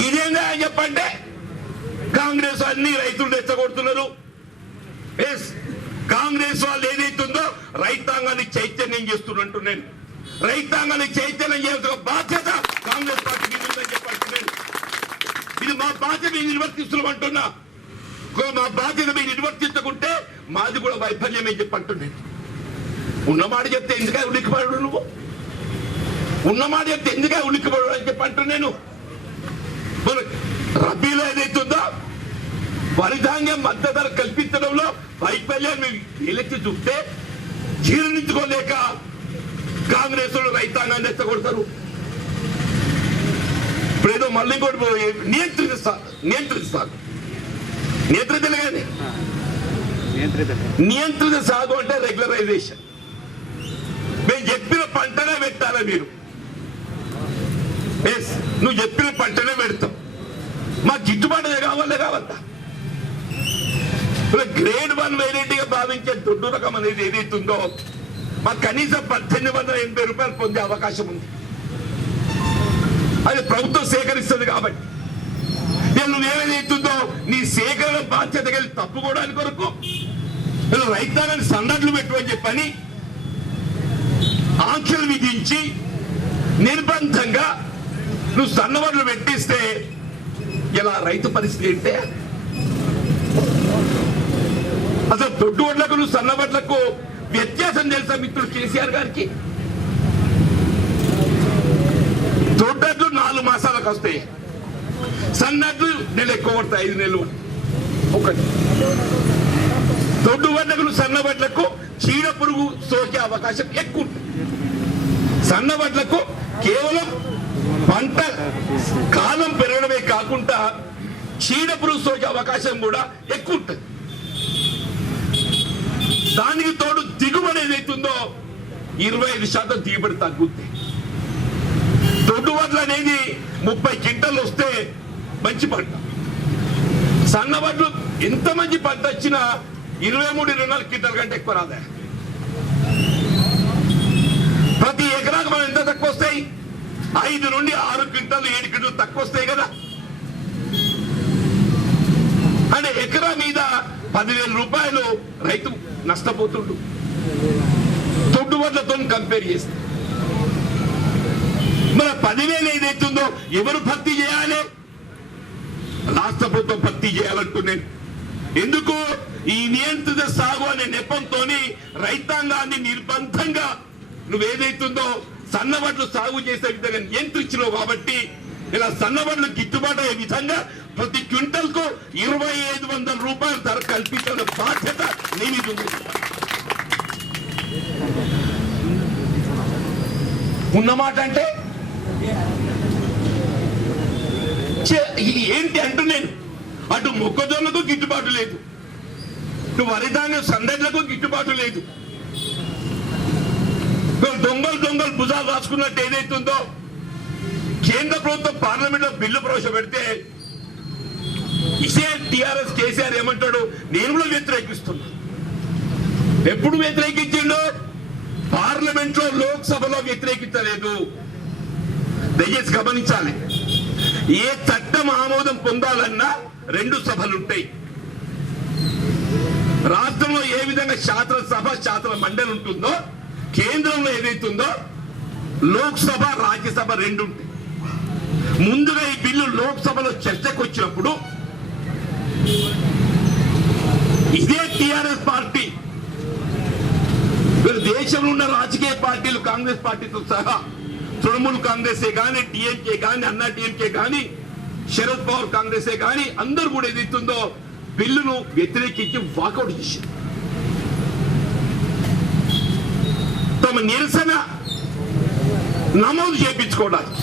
ఇదేందా అని చెప్పంటే కాంగ్రెస్ అన్ని రైతులు రెచ్చగొడుతున్నారు. కాంగ్రెస్ వాళ్ళు ఏదైతుందో రైతాంగాన్ని చైతన్యం చేస్తున్నట్టు నేను రైతాంగాన్ని చైతన్యం చేయాల్సిన బాధ్యత కాంగ్రెస్ పార్టీకి ఉందని చెప్పంటున్నాను. ఇది మా బాధ్యత నిర్వర్తిస్తున్నామంటున్నా. మా బాధ్యత మీరు నిర్వర్తించకుంటే మాది కూడా వైఫల్యమే చెప్పంటున్నాను. ఉన్నమాట చెప్తే ఎందుకే ఉలిక్కిపడు నువ్వు? ఉన్నమాట చెప్తే ఎందుకే ఉలిక్కిపడు అని చెప్పంటున్నాను. రబీలో ఏదైతుందో వరిధాన్యం మద్దతు ధర కల్పించడంలో వైఫల్యాన్ని ఎలెక్చి చూస్తే జీర్ణించుకోలేక కాంగ్రెస్ రైతాంగాన్ని ఎత్తగొడతారు. ఇప్పుడేదో మళ్ళీ కూడా నియంత్రిస్తారు. నియంత్రిత సాగు అంటే రెగ్యులరైజేషన్. మేము చెప్పిన పంటనే పెట్టాలా మీరు? నువ్వు చెప్పిన పంటనే పెడతాం. మాకు గిట్టుబాటు కావద్దా? గ్రేడ్ 1 వెరైటీగా భావించే దొడ్డు రకం అనేది ఏదైతుందో మాకు కనీసం 1880 రూపాయలు పొందే అవకాశం ఉంది. అది ప్రభుత్వం సేకరిస్తుంది కాబట్టి నువ్వేమైతుందో నీ సేకరణ బాధ్యత కలిసి తప్పుకోవడానికి కొరకు రైతాంగాన్ని సందడ్లు పెట్టమని చెప్పని ఆంక్షలు విధించి నిర్బంధంగా నువ్వు సన్నవడ్లు పెట్టిస్తే ఇలా రైతు పరిస్థితి ఏంటే? అసలు దొడ్డు వడ్లకు నువ్వు సన్నవడ్లకు వ్యత్యాసం తెలుసా మిత్రుడు కేసీఆర్ గారికి? దొడ్డట్లు 4 మాసాలకు వస్తాయి, సన్నట్లు నెల ఎక్కువ పడతాయి, 5 నెలలు. ఒకటి దొడ్డు వడ్లకు సన్నవడ్లకు చీడ పురుగు సోకే అవకాశం ఎక్కువ ఉంటుంది. సన్నవడ్లకు కేవలం పంట కాలం పెరగడమే కాకుండా చీడ పురుగు సోకే అవకాశం కూడా ఎక్కువ ఉంటుంది. దానికి తోడు దిగుబడి ఏదైతుందో 25% దిగుబడి తగ్గుద్ది. దొడ్డు వడ్లు అనేది 30 క్వింటాలు వస్తే మంచి పంట. సన్న వడ్లు ఎంత మంచి పంట వచ్చినా 23-24 క్వింటాల కంటే ఎక్కువ రాదా? ప్రతి ఎకరాకు మనం ఎంత తక్కువ వస్తాయి? 5 నుండి 6 క్వింటాలు 7 క్వింటాలు తక్కువ వస్తాయి కదా. అంటే ఎకరా మీద 10,000 రూపాయలు రైతు నష్టపోతుండు దొడ్డు వడ్లతో కంపేర్ చేస్తే. మన 10,000 ఏదైతుందో ఎవరు భర్తీ చేయాలి? రాష్ట్ర ప్రభుత్వం భర్తీ చేయాలంటున్నాను. ఎందుకు? ఈ నియంత్రిత సాగు అనే నెపంతో రైతాంగాన్ని నిర్బంధంగా నువ్వేదైతుందో సన్నవడ్లు సాగు చేసే విధంగా నియంత్రించినావు కాబట్టి ఇలా సన్నవడ్లు గిట్టుబాటు అయ్యే విధంగా ప్రతి క్వింటల్ కు 2,500 రూపాయల ధర కల్పించిన బాధ్యత నీ మీద ఉంది. ఉన్నమాట అంటే ఏంటి అంటున్నాను. అటు మొక్కజొన్నకు గిట్టుబాటు లేదు, ఇటు వరిధాన్యం సందడ్లకు గిట్టుబాటు లేదు. దొంగలు భుజాలు రాసుకున్నట్టు ఏదైతుందో కేంద్ర ప్రభుత్వం పార్లమెంట్ లో బిల్లు ప్రవేశపెడితే ఇదే టిఆర్ఎస్ కేసీఆర్ ఏమంటాడు? నేను కూడా వ్యతిరేకిస్తున్నా. ఎప్పుడు వ్యతిరేకించిండు? పార్లమెంట్ లో లోక్సభలో వ్యతిరేకించలేదు. దయచేసి గమనించాలి. ఏ చట్టం ఆమోదం పొందాలన్నా 2 సభలుంటాయి. రాష్ట్రంలో ఏ విధంగా శాసనసభ శాసన మండలి ఉంటుందో కేంద్రంలో ఏదైతుందో లోక్సభ రాజ్యసభ 2 ఉంటాయి. ముందుగా ఈ బిల్లు లోక్సభలో చర్చకు వచ్చినప్పుడు ఇదే టిఆర్ఎస్ పార్టీ దేశంలో ఉన్న రాజకీయ పార్టీలు కాంగ్రెస్ పార్టీతో సహా తృణమూల్ కాంగ్రెసే కానీ, డిఎంకే కానీ, అన్నా డిఎంకే కానీ, శరద్ పవార్ కాంగ్రెసే కానీ అందరూ కూడా ఏదైతుందో బిల్లును వ్యతిరేకించి వాకౌట్ చేశారు. తమ నిరసన నమోదు చేయించుకోవడానికి,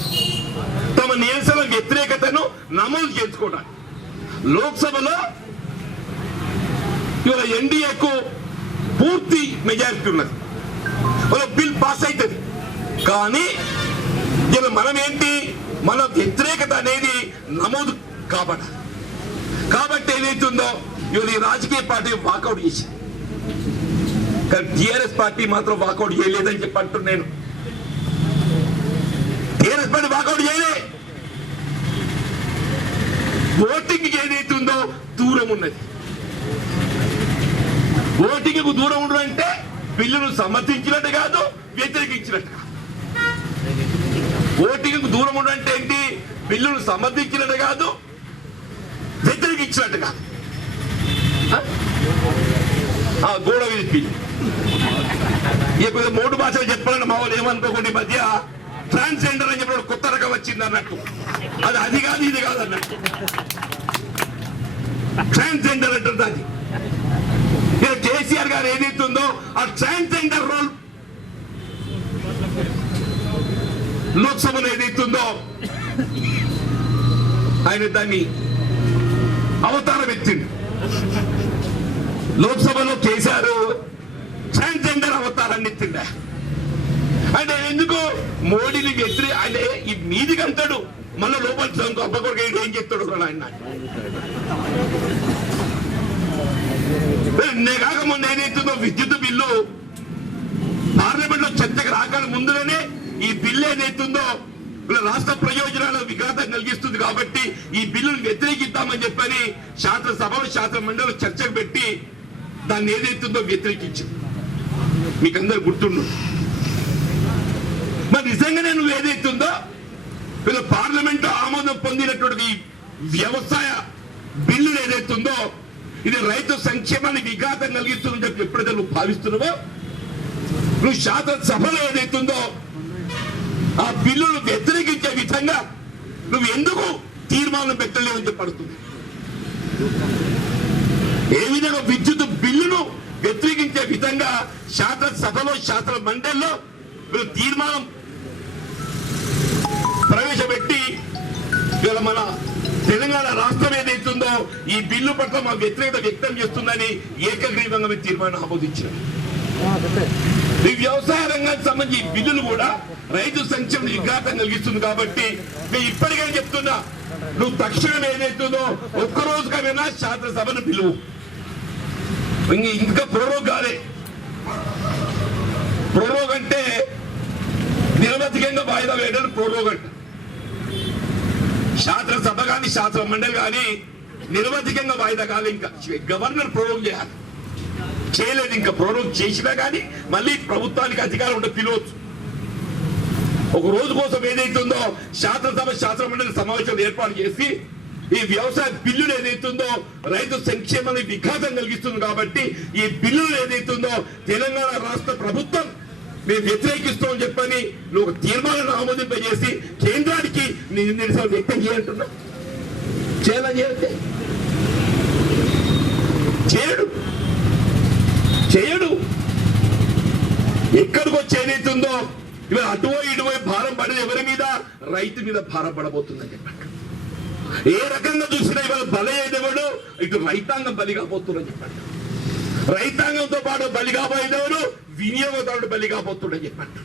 తమ నిరసన వ్యతిరేకతను నమోదు చేసుకోవడానికి లోక్సభలో ఇవాళ ఎన్డీఏకు పూర్తి మెజారిటీ ఉన్నది. బిల్ పాస్ అవుతుంది. కానీ ఇలా మనం ఏంటి, మన వ్యతిరేకత అనేది నమోదు కాబట్టి ఏదైతుందో ఇవాళ ఈ రాజకీయ పార్టీ వాకౌట్ చేసింది. కానీ టిఆర్ఎస్ పార్టీ మాత్రం వాకౌట్ చేయలేదని చెప్పి అంటున్నాను. టిఆర్ఎస్ పార్టీ వాకౌట్ చేయలే. ఓటింగ్ ఏదైతుందో దూరం ఉన్నది. ఓటింగ్ కు దూరం ఉండడం అంటే బిల్లును సమర్థించినట్టు కాదు, వ్యతిరేకించినట్టు కాదు. ఓటింగ్ కు దూరం ఉండడం అంటే ఏంటి? బిల్లును సమర్థించినట్టు కాదు, వ్యతిరేకించినట్టు కాదు. గోడ విప్పి ఇక మూడు భాషలు చెప్పాలని మా వాళ్ళు ఏమనుకోకుండా ఈ మధ్య ట్రాన్స్జెండర్ అని చెప్పిన కొత్త రకం వచ్చింది అన్నట్టు. అది కాదు ఇది కాదు అన్నట్టు. ట్రాన్స్జెండర్ అంటారు దాన్ని. కేసీఆర్ గారు ఏదైతుందో ఆ ట్రాన్స్జెండర్ రోల్ లోక్సభలో ఏదైతుందో ఆయన దాన్ని అవతారం ఎత్తిండు. లోక్సభలో కేసీఆర్ ట్రాన్స్జెండర్ అవతారాన్ని ఎత్తిండ. అంటే ఎందుకు మోడీని ఆయన ఈ మీదికి అంటాడు, మళ్ళీ లోపల అబ్బకొరకు ఏం చెప్తాడు ఆయన. కాక మొన్న ఏదైతుందో విద్యుత్ బిల్లు పార్లమెంట్ లో చర్చకు రాక ముందులోనే ఈ బిల్లు ఏదైతుందో రాష్ట్ర ప్రయోజనాల విఘాతం కలిగిస్తుంది కాబట్టి ఈ బిల్లును వ్యతిరేకిద్దామని చెప్పని శాసనసభలో శాసన మండలి చర్చకు పెట్టి దాన్ని ఏదైతుందో వ్యతిరేకించింది. మీకు అందరు గుర్తుండు. మరి నిజంగానే నువ్వు ఏదైతుందో వీళ్ళ పార్లమెంట్ ఆమోదం పొందినటువంటి వ్యవసాయ బిల్లు ఏదైతుందో ఇది రైతు సంక్షేమాన్ని విఘాతం కలిగిస్తుందని చెప్పి ఎప్పుడైతే నువ్వు భావిస్తున్నావో, నువ్వు శాసనసభలో ఏదైతుందో ఆ బిల్లును వ్యతిరేకించే విధంగా నువ్వు ఎందుకు తీర్మానం పెట్టలేవని చెప్పడుతుంది. ఏ విధంగా విద్యుత్ బిల్లును వ్యతిరేకించే విధంగా శాసనసభలో శాసన మండలిలో వీళ్ళు తీర్మానం ప్రవేశపెట్టి ఇవాళ మన తెలంగాణ రాష్ట్రం ఏదైతుందో ఈ బిల్లు పట్ల మా వ్యతిరేకత వ్యక్తం చేస్తుందని ఏకగ్రీవంగా మీరు తీర్మానం ఆమోదించారు. ఈ వ్యవసాయ రంగానికి సంబంధించి ఈ బిల్లులు కూడా రైతు సంక్షేమ విఘాతం కలిగిస్తుంది కాబట్టి నేను ఇప్పటికైనా చెప్తున్నా, నువ్వు తక్షణం ఏదైతుందో ఒక్కరోజు కన్నా శాసనసభను పిలువు. ఇంకా ప్రోరోగ్ కాలే. ప్రోరోగ్ అంటే నిరవధికంగా వాయిదా వేయడం ప్రోరోగ్ అంట. శాసనసభ కానీ శాసన మండలి కానీ నిరవధికంగా వాయిదా కాదు. ఇంకా గవర్నర్ ప్రోరోగ్ చేయాలి, చేయలేదు. ఇంకా ప్రోరోగ్ చేసినా కానీ మళ్ళీ ప్రభుత్వానికి అధికారం ఉంటే పిలవచ్చు. ఒక రోజు కోసం ఏదైతుందో శాసనసభ శాసన మండలి సమావేశం ఏర్పాటు చేసి ఈ వ్యవసాయ బిల్లులు ఏదైతుందో రైతు సంక్షేమాన్ని విఘాతం కలిగిస్తుంది కాబట్టి ఈ బిల్లులు ఏదైతుందో తెలంగాణ రాష్ట్ర ప్రభుత్వం మేము వ్యతిరేకిస్తామని చెప్పని నువ్వు తీర్మానాన్ని ఆమోదింపజేసి కేంద్రానికి నిరసన వ్యక్తం చేయంటున్నా. చేయడు. ఎక్కడికి వచ్చి ఏదైతుందో ఇవాళ అటువై భారం పడేది ఎవరి మీద? రైతు మీద భారం పడబోతుందని చెప్పండి. ఏ రకంగా చూసినా ఇవాళ బలయ్యేదేవాడు ఇటు రైతాంగం బలి కాబోతుందని చెప్పండి. రైతాంగంతో పాటు బలి కాబోయేదేవాడు వినియోగదారుడు బలి కాబోతుండని చెప్పండి.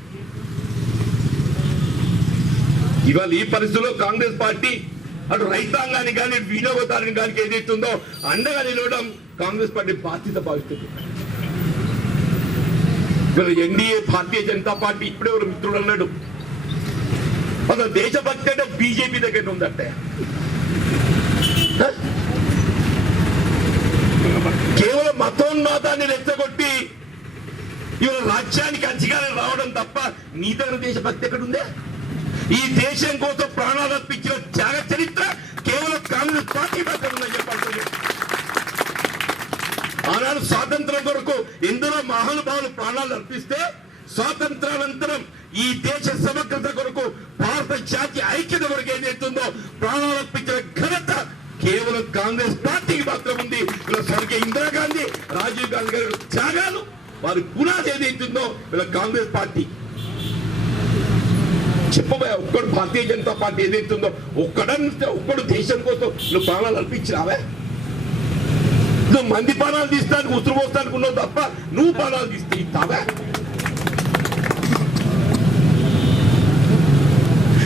ఇవాళ ఈ పరిస్థితుల్లో కాంగ్రెస్ పార్టీ అటు రైతాంగానికి కానీ వినియోగదారుని కానీ ఏదైతుందో అండగా నిలవడం కాంగ్రెస్ పార్టీ బాధ్యత భావిస్తుంది. ఎన్డీఏ భారతీయ జనతా పార్టీ ఇప్పుడే ఒక మిత్రుడు అన్నాడు, అసలు దేశభక్తి అంటే బీజేపీ దగ్గర ఉందంటే. కేవలం మతోన్మాదాన్ని రెచ్చగొట్టి ఇవాళ రాజ్యానికి అధికారం రావడం తప్ప నీ దగ్గర దేశభక్తి ఎక్కడుందే? ఈ దేశం కోసం ప్రాణాలు అర్పించిన త్యాగ చరిత్ర కేవలం కాంగ్రెస్ పార్టీ దగ్గర ఉందని చెప్పాలి. ఆనాడు స్వాతంత్రం కొరకు ఎందరో మహానుభావులు ప్రాణాలు అర్పిస్తే స్వాతంత్రానంతరం ఈ దేశ సమగ్రత కొరకు భారత జాతి ఐక్యత కొరకు ఏదైతుందో ప్రాణాలు అర్పించిన ఘనత కేవలం కాంగ్రెస్ పార్టీకి మాత్రం ఉంది. ఇలా స్వర్గీయ ఇందిరాగాంధీ, రాజీవ్ గాంధీ గారి త్యాగాలు వారి పునాది ఏదైతుందో ఇలా కాంగ్రెస్ పార్టీ. చెప్పబోయే ఒక్కడు భారతీయ జనతా పార్టీ ఏదైతుందో ఒక్కడు దేశం కోసం నువ్వు ప్రాణాలు అర్పించినావే? నువ్వు మంది ప్రాణాలు తీస్తానికి ఉసురు పోస్తానికి ఉన్నావు తప్ప నువ్వు ప్రాణాలు తీస్తే ఇస్తావా?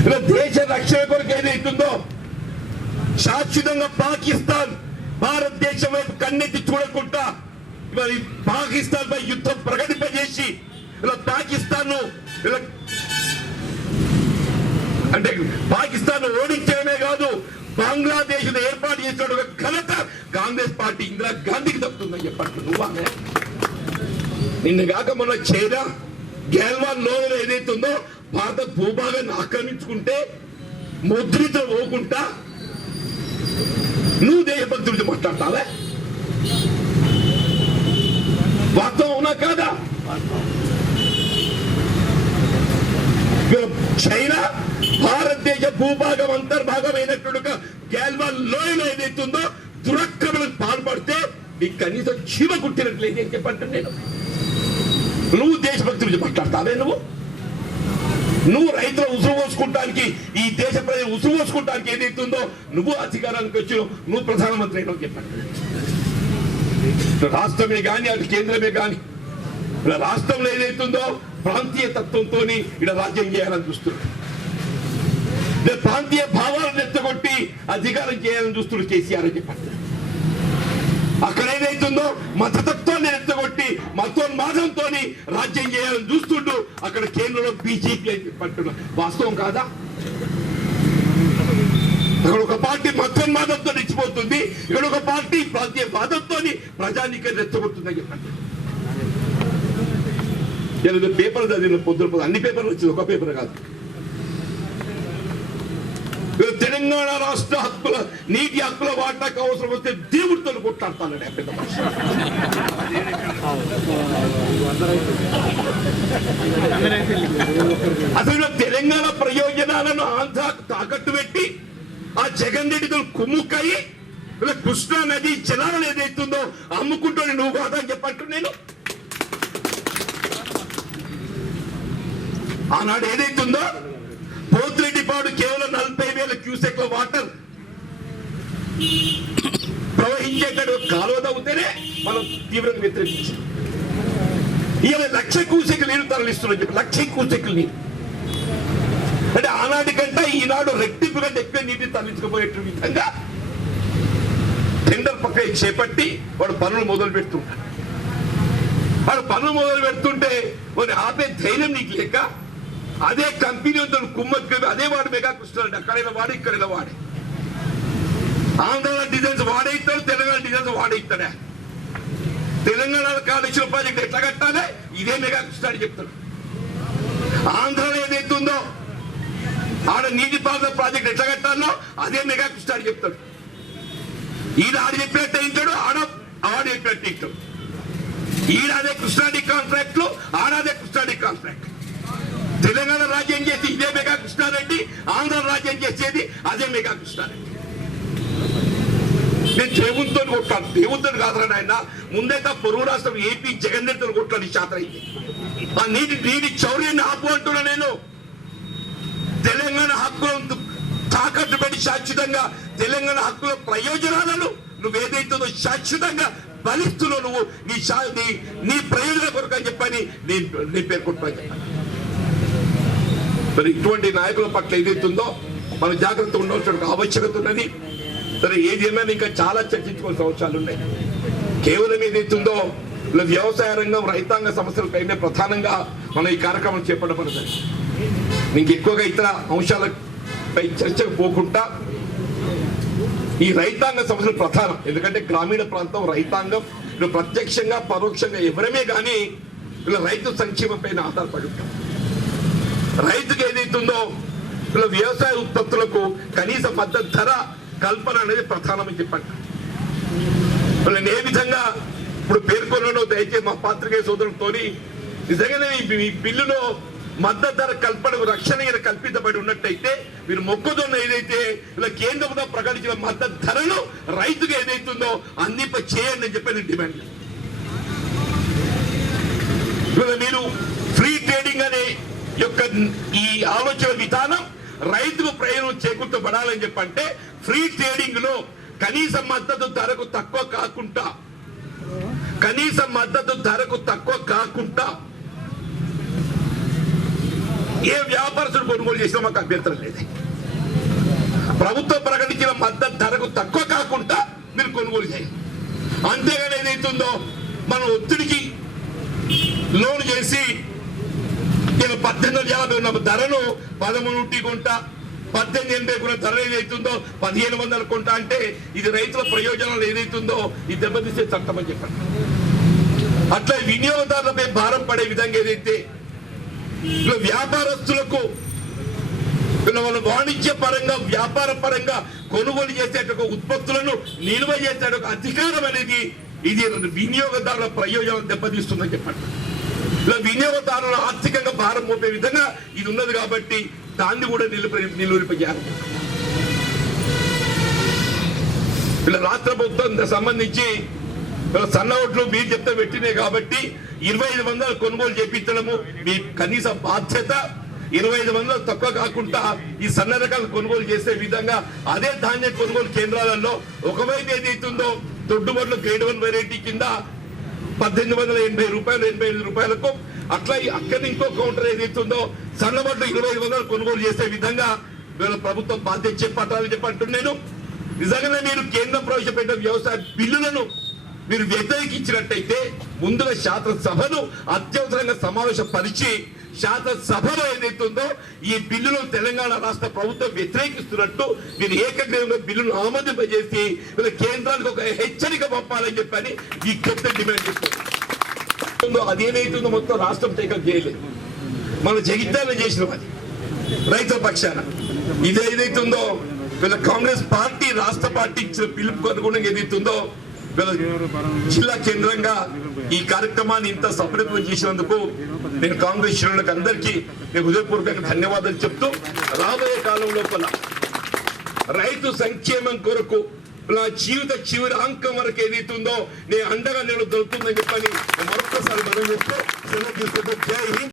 ఇలా దేశ రక్షణ కొరకు ఏదైతుందో శాశ్వతంగా పాకిస్తాన్ భారతదేశం వైపు కన్నెత్తి చూడకుండా మరి పాకిస్తాన్ పై యుద్ధం ప్రకటింపజేసి ఇలా పాకిస్తాన్ ఇలా అంటే పాకిస్తాన్ ఓడించడమే కాదు బంగ్లాదేశ్ ఏర్పాటు చేసిన ఘనత కాంగ్రెస్ పార్టీ ఇందిరా గాంధీకి దక్కుతుందని చెప్పట్టు నువ్వా? నిన్న కాక మొన్న చైనా గెల్వాన్ లోయలో ఏదైతుందో భారత భూభాగాన్ని ఆక్రమించుకుంటే ముద్రిత పోకుండా నువ్వు దేశభక్తుడితో మాట్లాడతావా? వాస్తవం అవునా కాదా? చైనా భారతదేశ భూభాగం అంతర్భాగమైనట్టుగా గ్యాల్వాన్ లోయలో ఏదైతుందో దురక్రమణకు పాల్పడితే నీకు కనీసం చీమ కుట్టినట్లేదు ఏం చెప్పంటాను నేను. నువ్వు దేశభక్తి గురించి మాట్లాడతావే? నువ్వు రైతుల ఉసురు పోసుకోవడానికి, ఈ దేశ ప్రజలు ఉసురు పోసుకోవడానికి ఏదైతుందో నువ్వు అధికారానికి వచ్చి నువ్వు ప్రధానమంత్రి అయినా చెప్పండి. రాష్ట్రమే కానీ అటు కేంద్రమే కానీ ఇలా రాష్ట్రంలో ఏదైతుందో ప్రాంతీయ తత్వంతో ఇక్కడ రాజ్యం చేయాలని చూస్తున్నాడు. ప్రాంతీయ భావాలను ఎత్తగొట్టి అధికారం చేయాలని చూస్తున్నాడు కేసీఆర్ అని చెప్పండి. అక్కడ ఏదైతుందో మతతత్వాన్ని ఎత్తగొట్టి మతోన్మాదంతో రాజ్యం చేయాలని చూస్తుంటూ అక్కడ కేంద్రంలో బీజేపీ అని చెప్పంటున్నా. వాస్తవం కాదా? ఇక్కడ ఒక పార్టీ మతోన్మాదంతో నిచ్చిపోతుంది, ఇక్కడ ఒక పార్టీ ప్రాంతీయ వాదంతో ప్రజానీకాన్ని రెచ్చగొడుతుందని చెప్పండి. నేను పేపర్ చదివిన పొద్దున అన్ని పేపర్లు వచ్చింది, ఒక పేపర్ కాదు. తెలంగాణ రాష్ట్ర హక్కుల నీటి హక్కుల వాటాకు అవసరం వస్తే దేవుడితో కొట్లాడతానండి పెద్ద మనిషి. అసలు తెలంగాణ ప్రయోజనాలను ఆంధ్రాకు తాకట్టు పెట్టి ఆ జగన్ రెడ్డితో కుమ్ముక్కయి కృష్ణా నది జలాలను ఏదైతుందో అమ్ముకుంటూ నువ్వు కాదా అని చెప్పట్టు నేను. ఆనాడు ఏదైతుందో పోతిరెడ్డిపాడు కేవలం 40,000 క్యూసెక్ల వాటర్ ప్రవహించేటట్టు కాలువ తవ్వుతేనే మనం తీవ్రంగా వ్యతిరేకించాం. ఇవాళ 1,00,000 క్యూసెక్లు నీరు తరలిస్తున్నాం చెప్పి 1,00,000 క్యూసెక్లు నీరు అంటే ఆనాటి కంటే ఈనాడు రెట్టింపు కంటే ఎక్కువ నీటిని తరలించకపోయే విధంగా టెండర్ పక్క చేపట్టి వాడు పనులు మొదలు పెడుతుంటాడు. వాడు పనులు మొదలు పెడుతుంటే వాడిని ఆపే ధైర్యం నీకు లేక అదే కంపెనీ కుమ్మక్కి అదే వాడు మెగా కృష్ణాడు. అక్కడైనా వాడు ఇక్కడైనా వాడే. ఆంధ్ర డిజైన్స్ వాడే ఇస్తాడు, తెలంగాణ డిజైన్స్ వాడే ఇస్తాడా? తెలంగాణలో కాళేశ్వరం ప్రాజెక్ట్ ఎట్లా కట్టాలి ఇదే మెగా కృష్ణాడు చెప్తాడు. ఆంధ్రలో ఏదైతుందో ఆడ నీటిపారుదల ప్రాజెక్ట్ ఎట్లా కట్టాలో అదే మెగా కృష్ణాడు చెప్తాడు. ఈడ ఆడ చెప్పినట్టు ఇంటాడు, ఆడ చెప్పినట్టు ఇంటాడు. ఈడాదే కృష్ణాడి కాంట్రాక్ట్లు, ఆడాదే కృష్ణాడి కాంట్రాక్ట్. తెలంగాణ రాజ్యం చేసి ఇదే మెగా కృష్ణారెడ్డి, ఆంధ్ర రాజ్యం చేసేది అదే మెగా కృష్ణారెడ్డి. నేను దేవునితో కొట్టాను, దేవునితో కాదురా ఆయన. ముందైతే పొరుగు రాష్ట్రం ఏపీ జగన్ రెడ్డితో కొట్టాను. ఈ శాతం అయింది. ఆ నీటి చౌర్యాన్ని ఆపు అంటున్నా నేను. తెలంగాణ హక్కులను తాకట్టు పెట్టి శాశ్వతంగా తెలంగాణ హక్కుల ప్రయోజనాలను నువ్వేదైతుందో శాశ్వతంగా బలిస్తున్నావు. నువ్వు నీ ప్రయోజన కొరకు అని చెప్పని నేను పేర్కొంటున్నాను. మరి ఇటువంటి నాయకుల పట్ల ఏదైతుందో మనం జాగ్రత్త ఉండవలసిన ఆవశ్యకత ఉన్నది. సరే, ఏది ఏమైనా ఇంకా చాలా చర్చించుకోవాల్సిన అవసరాలు ఉన్నాయి. కేవలం ఏదైతుందో వ్యవసాయ రంగం, రైతాంగ సమస్యలపైనే ప్రధానంగా మనం ఈ కార్యక్రమం చేపట్టబడతాయి. ఇంకెక్కువగా ఇతర అంశాలపై చర్చకు పోకుండా ఈ రైతాంగ సమస్యలు ప్రధానం. ఎందుకంటే గ్రామీణ ప్రాంతం రైతాంగం ప్రత్యక్షంగా పరోక్షంగా ఎవరమే కానీ ఇలా రైతు సంక్షేమం పైన ఆధారపడి ఉంటాం. రైతుకు ఏదైతుందో ఇలా వ్యవసాయ ఉత్పత్తులకు కనీస మద్దతు ధర కల్పన అనేది ప్రధానమని చెప్పండి. నేను ఏ విధంగా ఇప్పుడు పేర్కొన్నానో దయచేసి మా పాత్రికేయ సోదరులతో నిజంగానే ఈ బిల్లులో మద్దతు ధర కల్పనకు రక్షణ కల్పించబడి ఉన్నట్టయితే మీరు మొక్కజొన్న ఏదైతే ఇలా కేంద్రంలో ప్రకటించిన మద్దతు ధరను రైతుకు ఏదైతుందో అందింప చేయండి అని చెప్పి నేను డిమాండ్. మీరు ఫ్రీ ట్రేడింగ్ అనే యొక్క ఈ ఆలోచన విధానం రైతుకు ప్రయోజనం చేకూర్చబడాలని చెప్పంటే ఫ్రీ ట్రేడింగ్ లో కనీస మద్దతు ధరకు తక్కువ కాకుండా ఏ వ్యాపారస్తుడు కొనుగోలు చేసినా మాకు అభ్యంతరం లేదు. ప్రభుత్వం ప్రకటించిన మద్దతు ధరకు తక్కువ కాకుండా మీరు కొనుగోలు చేయండి. అంతేగాని ఏదైతుందో మనం ఒత్తిడికి లోన్ చేసి 1850 ఉన్న ధరను 13 కొంట, 1880 కొన్న ధర ఏదైతుందో 1500 కొంట అంటే ఇది రైతుల ప్రయోజనాలు ఏదైతుందో ఇది దెబ్బతీసే చట్టం అని చెప్పండి. అట్లా వినియోగదారులపై భారం పడే విధంగా ఏదైతే వ్యాపారస్తులకు వాళ్ళు వాణిజ్య పరంగా వ్యాపార పరంగా కొనుగోలు చేసేట ఉత్పత్తులను నిల్వ చేసే అధికారం అనేది ఇది వినియోగదారుల ప్రయోజనం దెబ్బతీస్తుందని చెప్పండి. ఇలా వినియోగదారులను ఆర్థికంగా భారం మోపే విధంగా ఇది ఉన్నది కాబట్టి దాన్ని కూడా నిలువరింపజేయాలి. ఇలా రాష్ట్ర ప్రభుత్వం సంబంధించి సన్న ఓట్లు మీరు చెప్తే పెట్టినాయి కాబట్టి 2500 కొనుగోలు చేపించడము మీ కనీస బాధ్యత. 2500 తక్కువ కాకుండా ఈ సన్న రకాలు కొనుగోలు చేసే విధంగా అదే ధాన్యం కొనుగోలు కేంద్రాలలో ఒకవైపు ఏదైతుందో దొడ్డుబడులు గ్రేడ్ 1 వెరైటీ కింద 1880 రూపాయలు 85 రూపాయలకు అట్లా అక్కడ ఇంకో కౌంటర్ ఏదైతుందో సన్నబడ్లు 2500 కొనుగోలు చేసే విధంగా వీళ్ళ ప్రభుత్వం బాధ్యత చేపట్టాలని చెప్పంటున్నాను. నిజంగానే మీరు కేంద్రం ప్రవేశపెట్టిన వ్యవసాయ బిల్లులను మీరు వ్యతిరేకించినట్టయితే ముందుగా శాసనసభను అత్యవసరంగా సమావేశపరిచి శాసనసభలో ఏదైతుందో ఈ బిల్లును తెలంగాణ రాష్ట్ర ప్రభుత్వం వ్యతిరేకిస్తున్నట్టు మీరు ఏకగ్రీవంగా బిల్లును ఆమోదింపజేసి వీళ్ళ కేంద్రానికి ఒక హెచ్చరిక పంపాలని చెప్పని విజ్ఞప్తి డిమాండ్ చేస్తుంది. అదేదైతుందో మొత్తం రాష్ట్రం టేకప్ చేయలేదు, మన జగిత్యాల చేసిన అది రైతుల పక్షాన. ఇది ఏదైతుందో వీళ్ళ కాంగ్రెస్ పార్టీ రాష్ట్ర పార్టీ ఇచ్చిన పిలుపుకు అనుగుణంగా ఏదైతుందో వీళ్ళ జిల్లా కేంద్రంగా ఈ కార్యక్రమాన్ని ఇంత సఫలీకృతం చేసినందుకు నేను కాంగ్రెస్ శ్రేణులకు అందరికీ నేను హృదయపూర్వకంగా ధన్యవాదాలు చెప్తూ రాబోయే కాలం లోపల రైతు సంక్షేమం కొరకు నా జీవిత చివరి అంకం వరకు ఏదైతుందో నేను అండగా నేను దొరుకుతుందని చెప్పని మరొకసారి మనం చెప్తూ సెలవు తీసుకుంటూ జై హింద్.